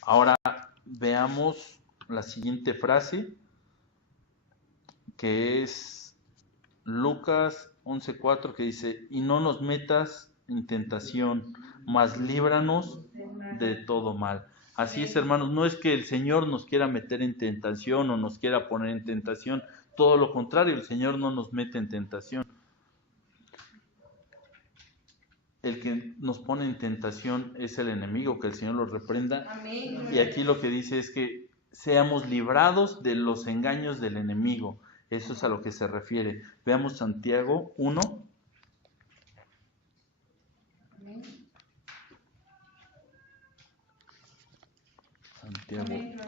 Ahora veamos la siguiente frase, que es Lucas 11:4, que dice, y no nos metas en tentación, mas líbranos de todo mal. Así es, hermanos, no es que el Señor nos quiera meter en tentación o nos quiera poner en tentación, todo lo contrario, el Señor no nos mete en tentación. El que nos pone en tentación es el enemigo, que el Señor lo reprenda. Amén. Y aquí lo que dice es que seamos librados de los engaños del enemigo. Eso es a lo que se refiere. Veamos Santiago 1. Amén. Santiago, Amén.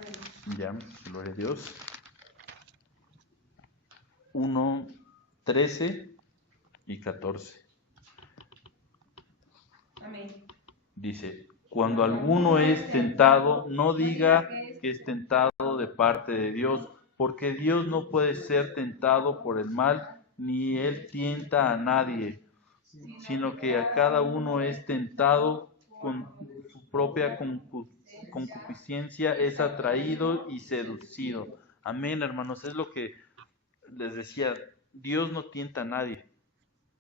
ya, gloria a Dios. 1, 13 y 14. Amén. Dice, cuando alguno es tentado, no diga que es tentado de parte de Dios, porque Dios no puede ser tentado por el mal, ni Él tienta a nadie, sino que a cada uno es tentado con su propia concupiscencia, es atraído y seducido. Amén, hermanos, es lo que les decía, Dios no tienta a nadie.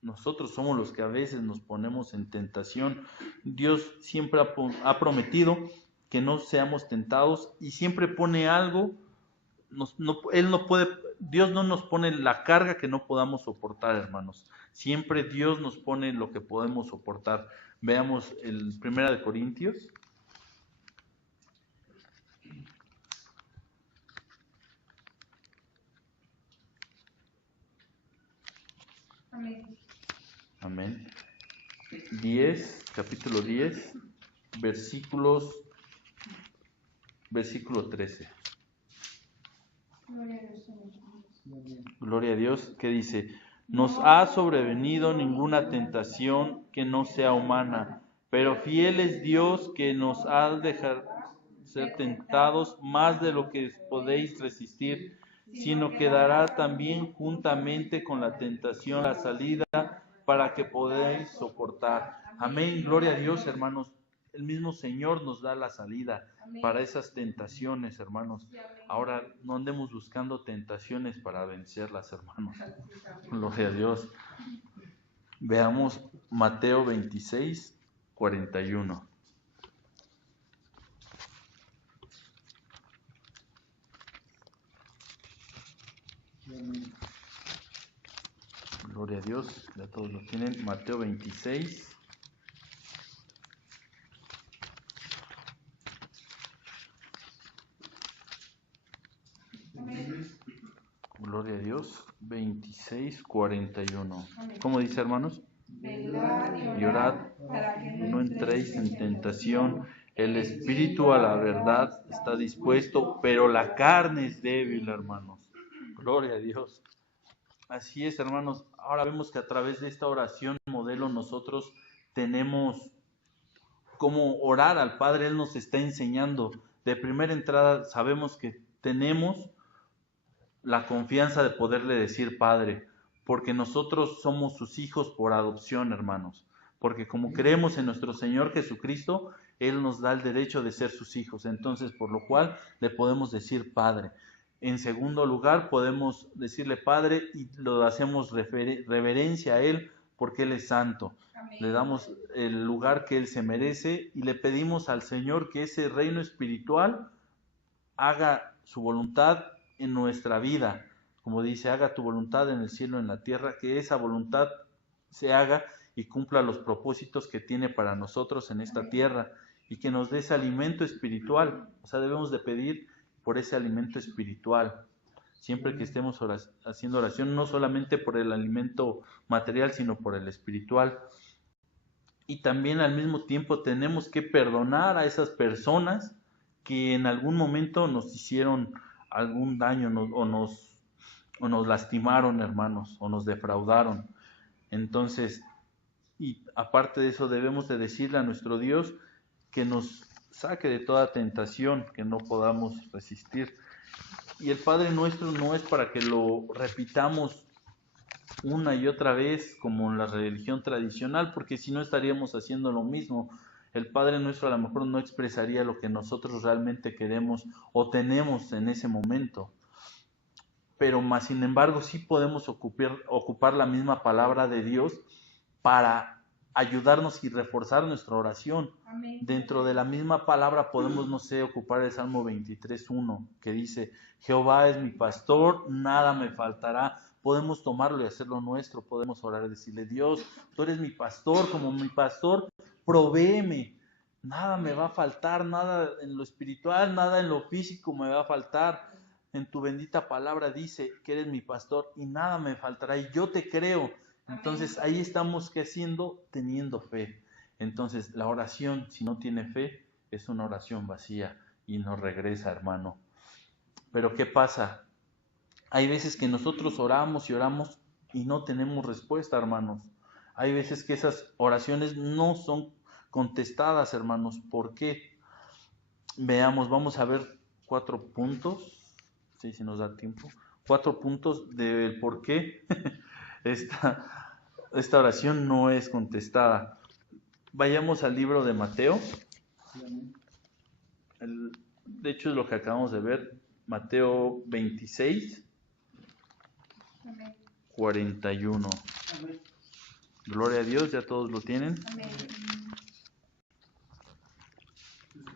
Nosotros somos los que a veces nos ponemos en tentación. Dios siempre ha prometido que no seamos tentados y siempre pone algo. Dios no nos pone la carga que no podamos soportar, hermanos. Siempre Dios nos pone lo que podemos soportar. Veamos el 1 de Corintios. Amén. Amén. 10, capítulo 10, versículo 13. Gloria a Dios, Señor. Gloria a Dios, que dice, nos ha sobrevenido ninguna tentación que no sea humana, pero fiel es Dios que nos ha dejado ser tentados más de lo que podéis resistir, sino que dará también juntamente con la tentación la salida para que podáis soportar. Amén, gloria a Dios, hermanos. El mismo Señor nos da la salida para esas tentaciones, hermanos. Ahora no andemos buscando tentaciones para vencerlas, hermanos. Gloria a Dios. Veamos Mateo 26, 41. Gloria a Dios, ya todos lo tienen. Mateo 26. Gloria a Dios, 26, 41. ¿Cómo dice, hermanos? Velad Y orad, para que no entréis en tentación. El espíritu a la verdad está dispuesto, pero la carne es débil, hermanos. Gloria a Dios. Así es, hermanos. Ahora vemos que a través de esta oración modelo nosotros tenemos cómo orar al Padre. Él nos está enseñando. De primera entrada sabemos que tenemos la confianza de poderle decir Padre, porque nosotros somos sus hijos por adopción, hermanos. Porque como creemos en nuestro Señor Jesucristo, Él nos da el derecho de ser sus hijos. Entonces, por lo cual le podemos decir Padre. En segundo lugar, podemos decirle Padre y lo hacemos reverencia a Él porque Él es santo. Amén. Le damos el lugar que Él se merece y le pedimos al Señor que ese reino espiritual haga su voluntad en nuestra vida. Como dice, haga tu voluntad en el cielo, en la tierra, que esa voluntad se haga y cumpla los propósitos que tiene para nosotros en esta tierra y que nos dé ese alimento espiritual. O sea, debemos de pedir por ese alimento espiritual. Siempre que estemos haciendo oración, no solamente por el alimento material, sino por el espiritual. Y también al mismo tiempo tenemos que perdonar a esas personas que en algún momento nos hicieron algún daño o nos lastimaron, hermanos, o nos defraudaron. Entonces, y aparte de eso, debemos de decirle a nuestro Dios que nos saque de toda tentación que no podamos resistir. Y el Padre Nuestro no es para que lo repitamos una y otra vez como en la religión tradicional, porque si no estaríamos haciendo lo mismo. El Padre Nuestro a lo mejor no expresaría lo que nosotros realmente queremos o tenemos en ese momento, pero más sin embargo sí podemos ocupar la misma palabra de Dios para ayudarnos y reforzar nuestra oración. Amén. Dentro de la misma palabra podemos, no sé, ocupar el Salmo 23:1, que dice, Jehová es mi pastor, nada me faltará. Podemos tomarlo y hacerlo nuestro, podemos orar y decirle, Dios, tú eres mi pastor, como mi pastor, provéeme. Nada me va a faltar, nada en lo espiritual, nada en lo físico me va a faltar. En tu bendita palabra dice que eres mi pastor y nada me faltará y yo te creo. Entonces ahí estamos, ¿qué haciendo? Teniendo fe. Entonces la oración, si no tiene fe, es una oración vacía y no regresa, hermano. Pero ¿qué pasa? Hay veces que nosotros oramos y oramos y no tenemos respuesta, hermanos. Hay veces que esas oraciones no son contestadas, hermanos. ¿Por qué? Veamos, vamos a ver 4 puntos. Sí, si nos da tiempo. 4 puntos del por qué esta oración no es contestada. Vayamos al libro de Mateo. De hecho es lo que acabamos de ver. Mateo 26, 41. Gloria a Dios, ya todos lo tienen. Amén.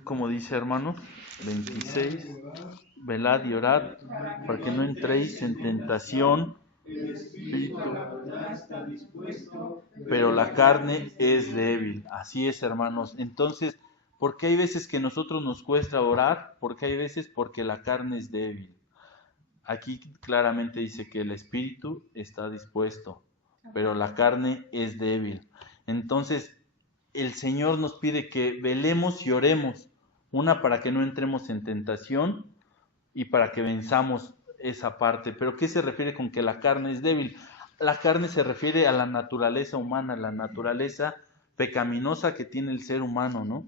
Como dice, hermano, 26, velad y orad para que no entréis en tentación, El espíritu a la verdad está dispuesto, pero la carne es débil. Así es, hermanos. Entonces, ¿por qué hay veces que a nosotros nos cuesta orar? Porque hay veces porque la carne es débil. Aquí claramente dice que el espíritu está dispuesto, pero la carne es débil. Entonces, el Señor nos pide que velemos y oremos. Una, para que no entremos en tentación y para que venzamos esa parte. ¿Pero qué se refiere con que la carne es débil? La carne se refiere a la naturaleza humana, la naturaleza pecaminosa que tiene el ser humano, ¿no?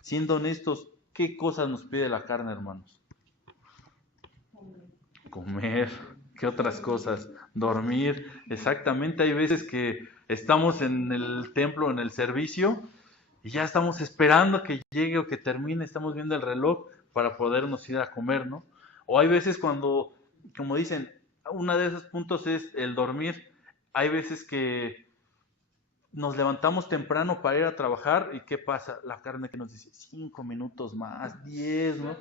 Siendo honestos, ¿qué cosas nos pide la carne, hermanos? Comer. ¿Qué otras cosas? Dormir. Exactamente, hay veces que estamos en el templo, en el servicio, y ya estamos esperando que llegue o que termine, estamos viendo el reloj para podernos ir a comer, ¿no? O hay veces cuando, como dicen, uno de esos puntos es el dormir. Hay veces que nos levantamos temprano para ir a trabajar y ¿qué pasa? La carne que nos dice 5 minutos más, 10, ¿no?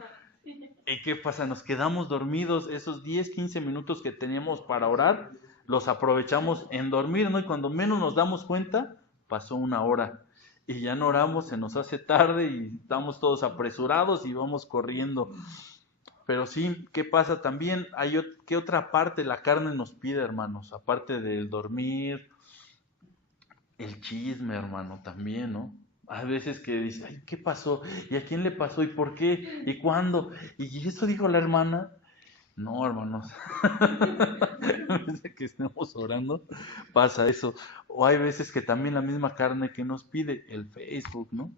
¿Y qué pasa? Nos quedamos dormidos, esos 10, 15 minutos que teníamos para orar, los aprovechamos en dormir, ¿no? Y cuando menos nos damos cuenta, pasó 1 hora. Y ya no oramos, se nos hace tarde y estamos todos apresurados y vamos corriendo. Pero sí, ¿qué pasa también? ¿Qué otra parte la carne nos pide, hermanos? Aparte del dormir, el chisme, hermano, también, ¿no? Hay veces que dice, ay, ¿qué pasó? ¿Y a quién le pasó? ¿Y por qué? ¿Y cuándo? ¿Y eso dijo la hermana? No, hermanos. A veces que estemos orando, pasa eso. O hay veces que también la misma carne que nos pide, el Facebook, ¿no?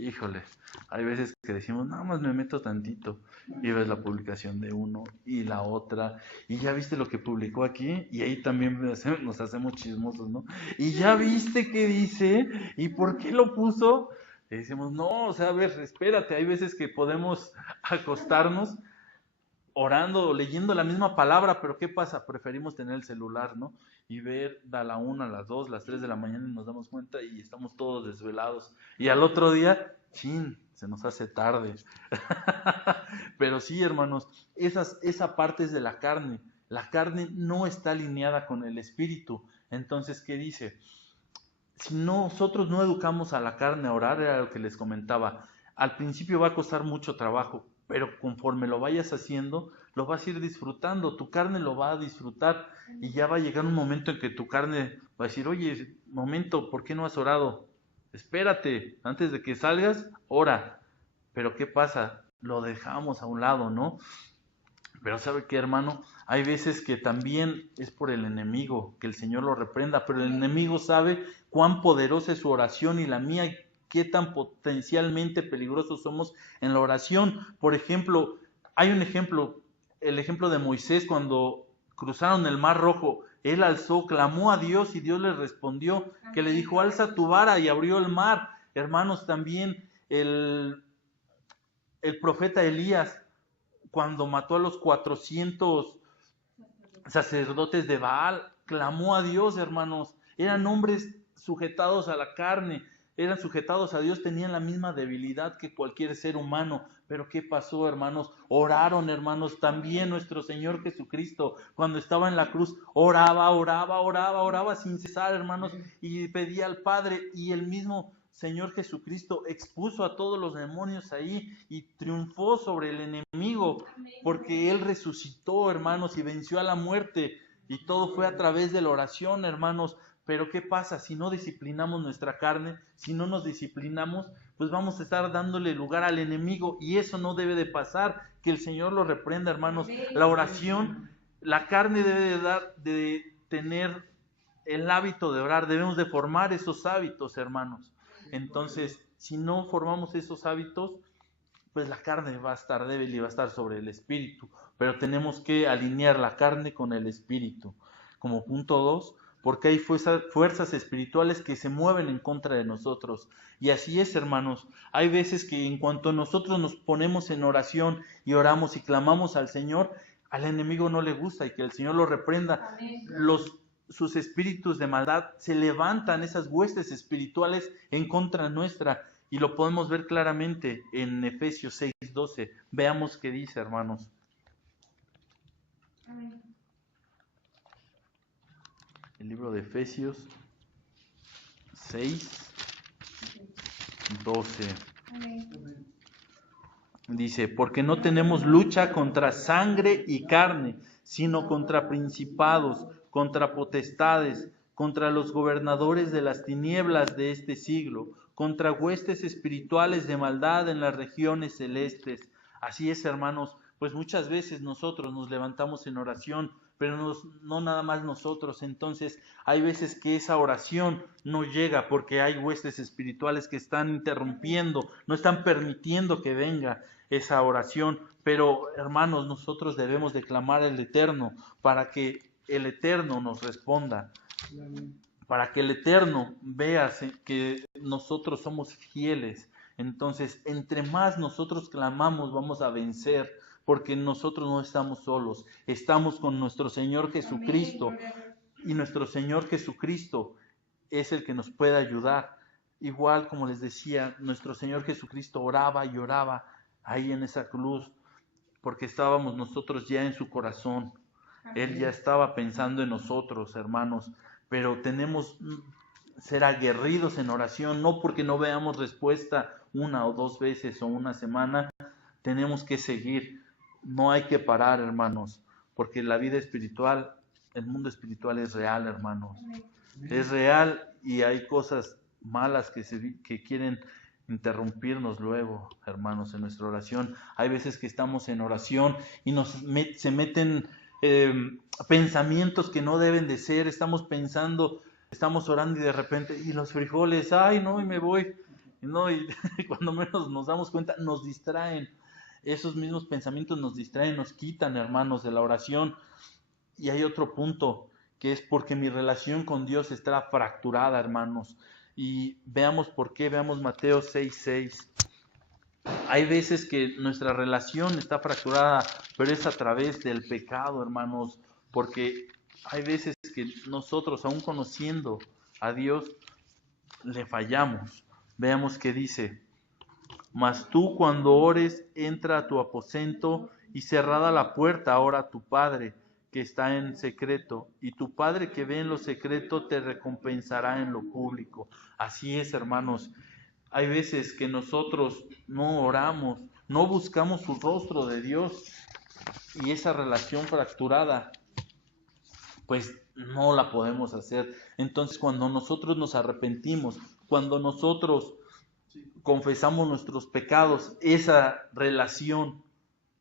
Híjole, hay veces que decimos, nada más me meto tantito, y ves la publicación de uno y la otra, y ya viste lo que publicó aquí, y ahí también nos hacemos chismosos, ¿no? Y ya viste qué dice, y por qué lo puso, y decimos, no, o sea, a ver, espérate, hay veces que podemos acostarnos orando, leyendo la misma palabra, pero ¿qué pasa? Preferimos tener el celular, ¿no? Y ver a la 1, a las 2, las 3 de la mañana y nos damos cuenta y estamos todos desvelados. Y al otro día, chin, se nos hace tarde. Pero sí, hermanos, esa parte es de la carne. La carne no está alineada con el espíritu. Entonces, ¿qué dice? Si nosotros no educamos a la carne a orar, era lo que les comentaba, al principio va a costar mucho trabajo, pero conforme lo vayas haciendo, lo vas a ir disfrutando, tu carne lo va a disfrutar y ya va a llegar un momento en que tu carne va a decir, oye, momento, ¿por qué no has orado? Espérate, antes de que salgas, ora. Pero ¿qué pasa? Lo dejamos a un lado, ¿no? Pero ¿sabe qué, hermano? Hay veces que también es por el enemigo, que el Señor lo reprenda, pero el enemigo sabe cuán poderosa es su oración y la mía, y qué tan potencialmente peligrosos somos en la oración. Por ejemplo, hay un ejemplo, el ejemplo de Moisés cuando cruzaron el Mar Rojo. Él alzó, clamó a Dios y Dios le respondió, que le dijo, alza tu vara, y abrió el mar. Hermanos, también el profeta Elías, cuando mató a los 400 sacerdotes de Baal, clamó a Dios, hermanos. Eran hombres sujetados a la carne, eran sujetados a Dios, tenían la misma debilidad que cualquier ser humano. Pero ¿qué pasó, hermanos? Oraron, hermanos. También nuestro Señor Jesucristo, cuando estaba en la cruz, oraba sin cesar, hermanos, y pedía al Padre, y el mismo Señor Jesucristo expuso a todos los demonios ahí y triunfó sobre el enemigo, porque Él resucitó, hermanos, y venció a la muerte, y todo fue a través de la oración, hermanos. Pero ¿qué pasa? Si no disciplinamos nuestra carne, si no nos disciplinamos, pues vamos a estar dándole lugar al enemigo, y eso no debe de pasar. Que el Señor lo reprenda, hermanos. La oración, la carne debe de tener el hábito de orar, debemos de formar esos hábitos, hermanos. Entonces, si no formamos esos hábitos, pues la carne va a estar débil y va a estar sobre el espíritu, pero tenemos que alinear la carne con el espíritu. Como punto 2, porque hay fuerzas espirituales que se mueven en contra de nosotros. Y así es, hermanos. Hay veces que en cuanto nosotros nos ponemos en oración y oramos y clamamos al Señor, al enemigo no le gusta, y que el Señor lo reprenda. Sus espíritus de maldad se levantan, esas huestes espirituales en contra nuestra, y lo podemos ver claramente en Efesios 6:12. Veamos qué dice, hermanos. Amén. El libro de Efesios 6:12. Amén. Dice, porque no tenemos lucha contra sangre y carne, sino contra principados, contra potestades, contra los gobernadores de las tinieblas de este siglo, contra huestes espirituales de maldad en las regiones celestes. Así es, hermanos, pues muchas veces nosotros nos levantamos en oración, pero no nada más nosotros. Entonces hay veces que esa oración no llega porque hay huestes espirituales que están interrumpiendo, no están permitiendo que venga esa oración. Pero, hermanos, nosotros debemos de clamar al Eterno para que el Eterno nos responda, para que el Eterno vea que nosotros somos fieles. Entonces, entre más nosotros clamamos, vamos a vencer, porque nosotros no estamos solos, estamos con nuestro Señor Jesucristo. Y nuestro Señor Jesucristo es el que nos puede ayudar. Igual, como les decía, nuestro Señor Jesucristo oraba y oraba ahí en esa cruz, porque estábamos nosotros ya en su corazón. Él ya estaba pensando en nosotros, hermanos, pero tenemos ser aguerridos en oración, no porque no veamos respuesta una o dos veces o una semana, tenemos que seguir, no hay que parar, hermanos, porque la vida espiritual, el mundo espiritual es real, hermanos, es real, y hay cosas malas que quieren interrumpirnos luego, hermanos, en nuestra oración. Hay veces que estamos en oración y se meten pensamientos que no deben de ser. Estamos pensando, estamos orando y de repente, y los frijoles, ay no, y me voy, no, y cuando menos nos damos cuenta, nos distraen. Esos mismos pensamientos nos distraen, nos quitan, hermanos, de la oración. Y hay otro punto, que es porque mi relación con Dios está fracturada, hermanos. Y veamos por qué, veamos Mateo 6:6. Hay veces que nuestra relación está fracturada, pero es a través del pecado, hermanos, porque hay veces que nosotros, aún conociendo a Dios, le fallamos. Veamos qué dice: mas tú cuando ores, entra a tu aposento y cerrada la puerta, ora a tu Padre que está en secreto, y tu Padre que ve en lo secreto te recompensará en lo público. Así es, hermanos. Hay veces que nosotros no oramos, no buscamos su rostro de Dios, y esa relación fracturada, pues no la podemos hacer. Entonces, cuando nosotros nos arrepentimos, cuando nosotros confesamos nuestros pecados, esa relación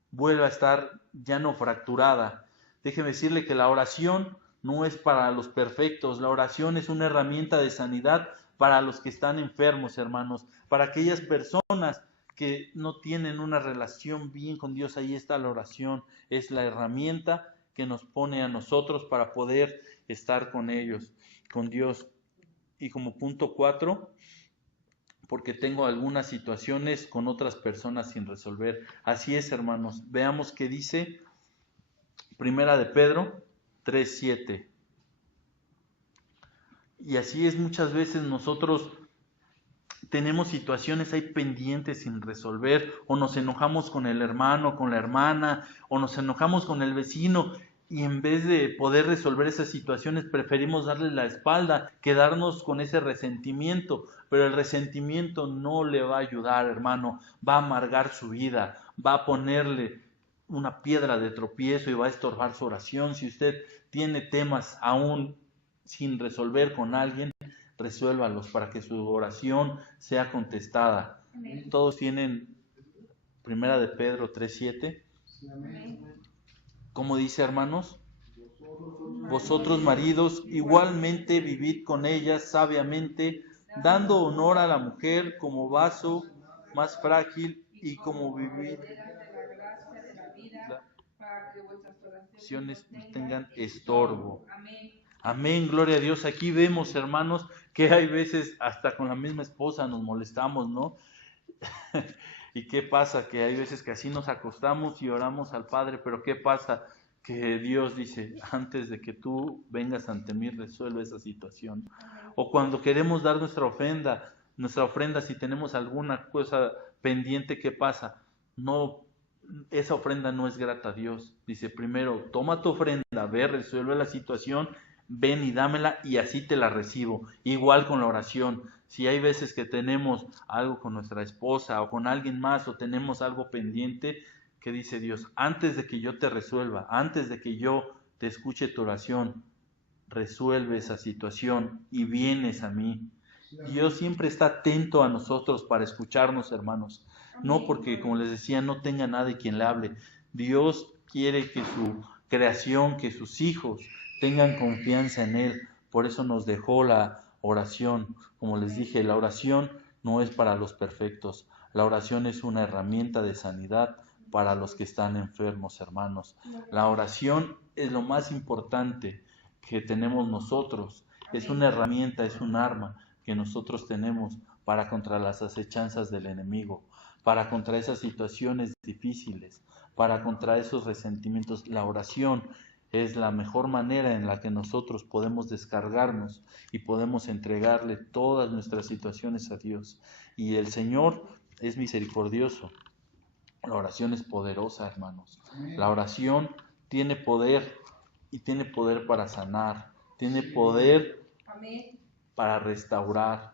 vuelve a estar ya no fracturada. Déjeme decirle que la oración no es para los perfectos, la oración es una herramienta de sanidad para los que están enfermos, hermanos, para aquellas personas que no tienen una relación bien con Dios. Ahí está la oración, es la herramienta que nos pone a nosotros para poder estar con ellos, con Dios. Y como punto 4, porque tengo algunas situaciones con otras personas sin resolver. Así es, hermanos. Veamos qué dice Primera de Pedro 3:7. Y así es, muchas veces nosotros tenemos situaciones ahí pendientes sin resolver, o nos enojamos con el hermano, con la hermana, o nos enojamos con el vecino, y en vez de poder resolver esas situaciones preferimos darle la espalda, quedarnos con ese resentimiento, pero el resentimiento no le va a ayudar, hermano, va a amargar su vida, va a ponerle una piedra de tropiezo y va a estorbar su oración. Si usted tiene temas aún sin resolver con alguien, resuélvalos para que su oración sea contestada. Amén. Todos tienen Primera de Pedro 3:7. ¿Cómo dice, hermanos? Vosotros maridos igualmente vivid con ellas sabiamente, dando honor a la mujer como vaso más frágil y como vivir para que vuestras oraciones no tengan estorbo. Amén, gloria a Dios. Aquí vemos, hermanos, que hay veces hasta con la misma esposa nos molestamos, ¿no? ¿Y qué pasa? Que hay veces que así nos acostamos y oramos al Padre, pero ¿qué pasa? Que Dios dice, antes de que tú vengas ante mí, resuelve esa situación. O cuando queremos dar nuestra ofrenda, si tenemos alguna cosa pendiente, ¿qué pasa? No, esa ofrenda no es grata a Dios. Dice, primero, toma tu ofrenda, ve, resuelve la situación, ven y dámela y así te la recibo. Igual con la oración. Si hay veces que tenemos algo con nuestra esposa o con alguien más o tenemos algo pendiente, ¿qué dice Dios? Antes de que yo te resuelva, antes de que yo te escuche tu oración, resuelve esa situación y vienes a mí. Dios siempre está atento a nosotros para escucharnos, hermanos. No porque, como les decía, no tenga nadie quien le hable. Dios quiere que su creación, que sus hijos tengan confianza en Él. Por eso nos dejó la oración. Como les dije, la oración no es para los perfectos. La oración es una herramienta de sanidad para los que están enfermos, hermanos. La oración es lo más importante que tenemos nosotros. Es una herramienta, es un arma que nosotros tenemos para contra las acechanzas del enemigo, para contra esas situaciones difíciles, para contra esos resentimientos. La oración es la mejor manera en la que nosotros podemos descargarnos y podemos entregarle todas nuestras situaciones a Dios. Y el Señor es misericordioso. La oración es poderosa, hermanos. La oración tiene poder y tiene poder para sanar, tiene poder para restaurar.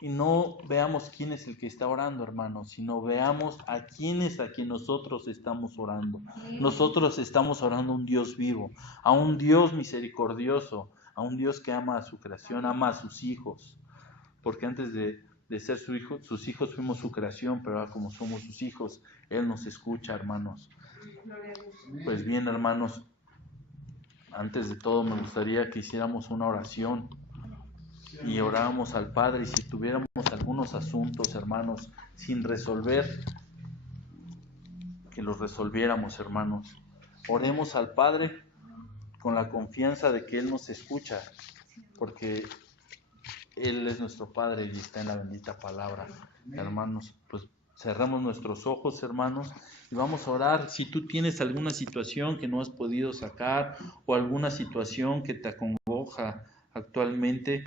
Y no veamos quién es el que está orando, hermanos, sino veamos a quien nosotros estamos orando. Nosotros estamos orando a un Dios vivo, a un Dios misericordioso, a un Dios que ama a su creación, ama a sus hijos. Porque antes de ser sus hijos fuimos su creación, pero ahora como somos sus hijos, Él nos escucha, hermanos. Pues bien, hermanos, antes de todo me gustaría que hiciéramos una oración y oráramos al Padre, y si tuviéramos algunos asuntos, hermanos, sin resolver, que los resolviéramos, hermanos. Oremos al Padre con la confianza de que Él nos escucha, porque Él es nuestro Padre y está en la bendita palabra. Hermanos, pues cerramos nuestros ojos, hermanos, y vamos a orar. Si tú tienes alguna situación que no has podido sacar o alguna situación que te acongoja actualmente,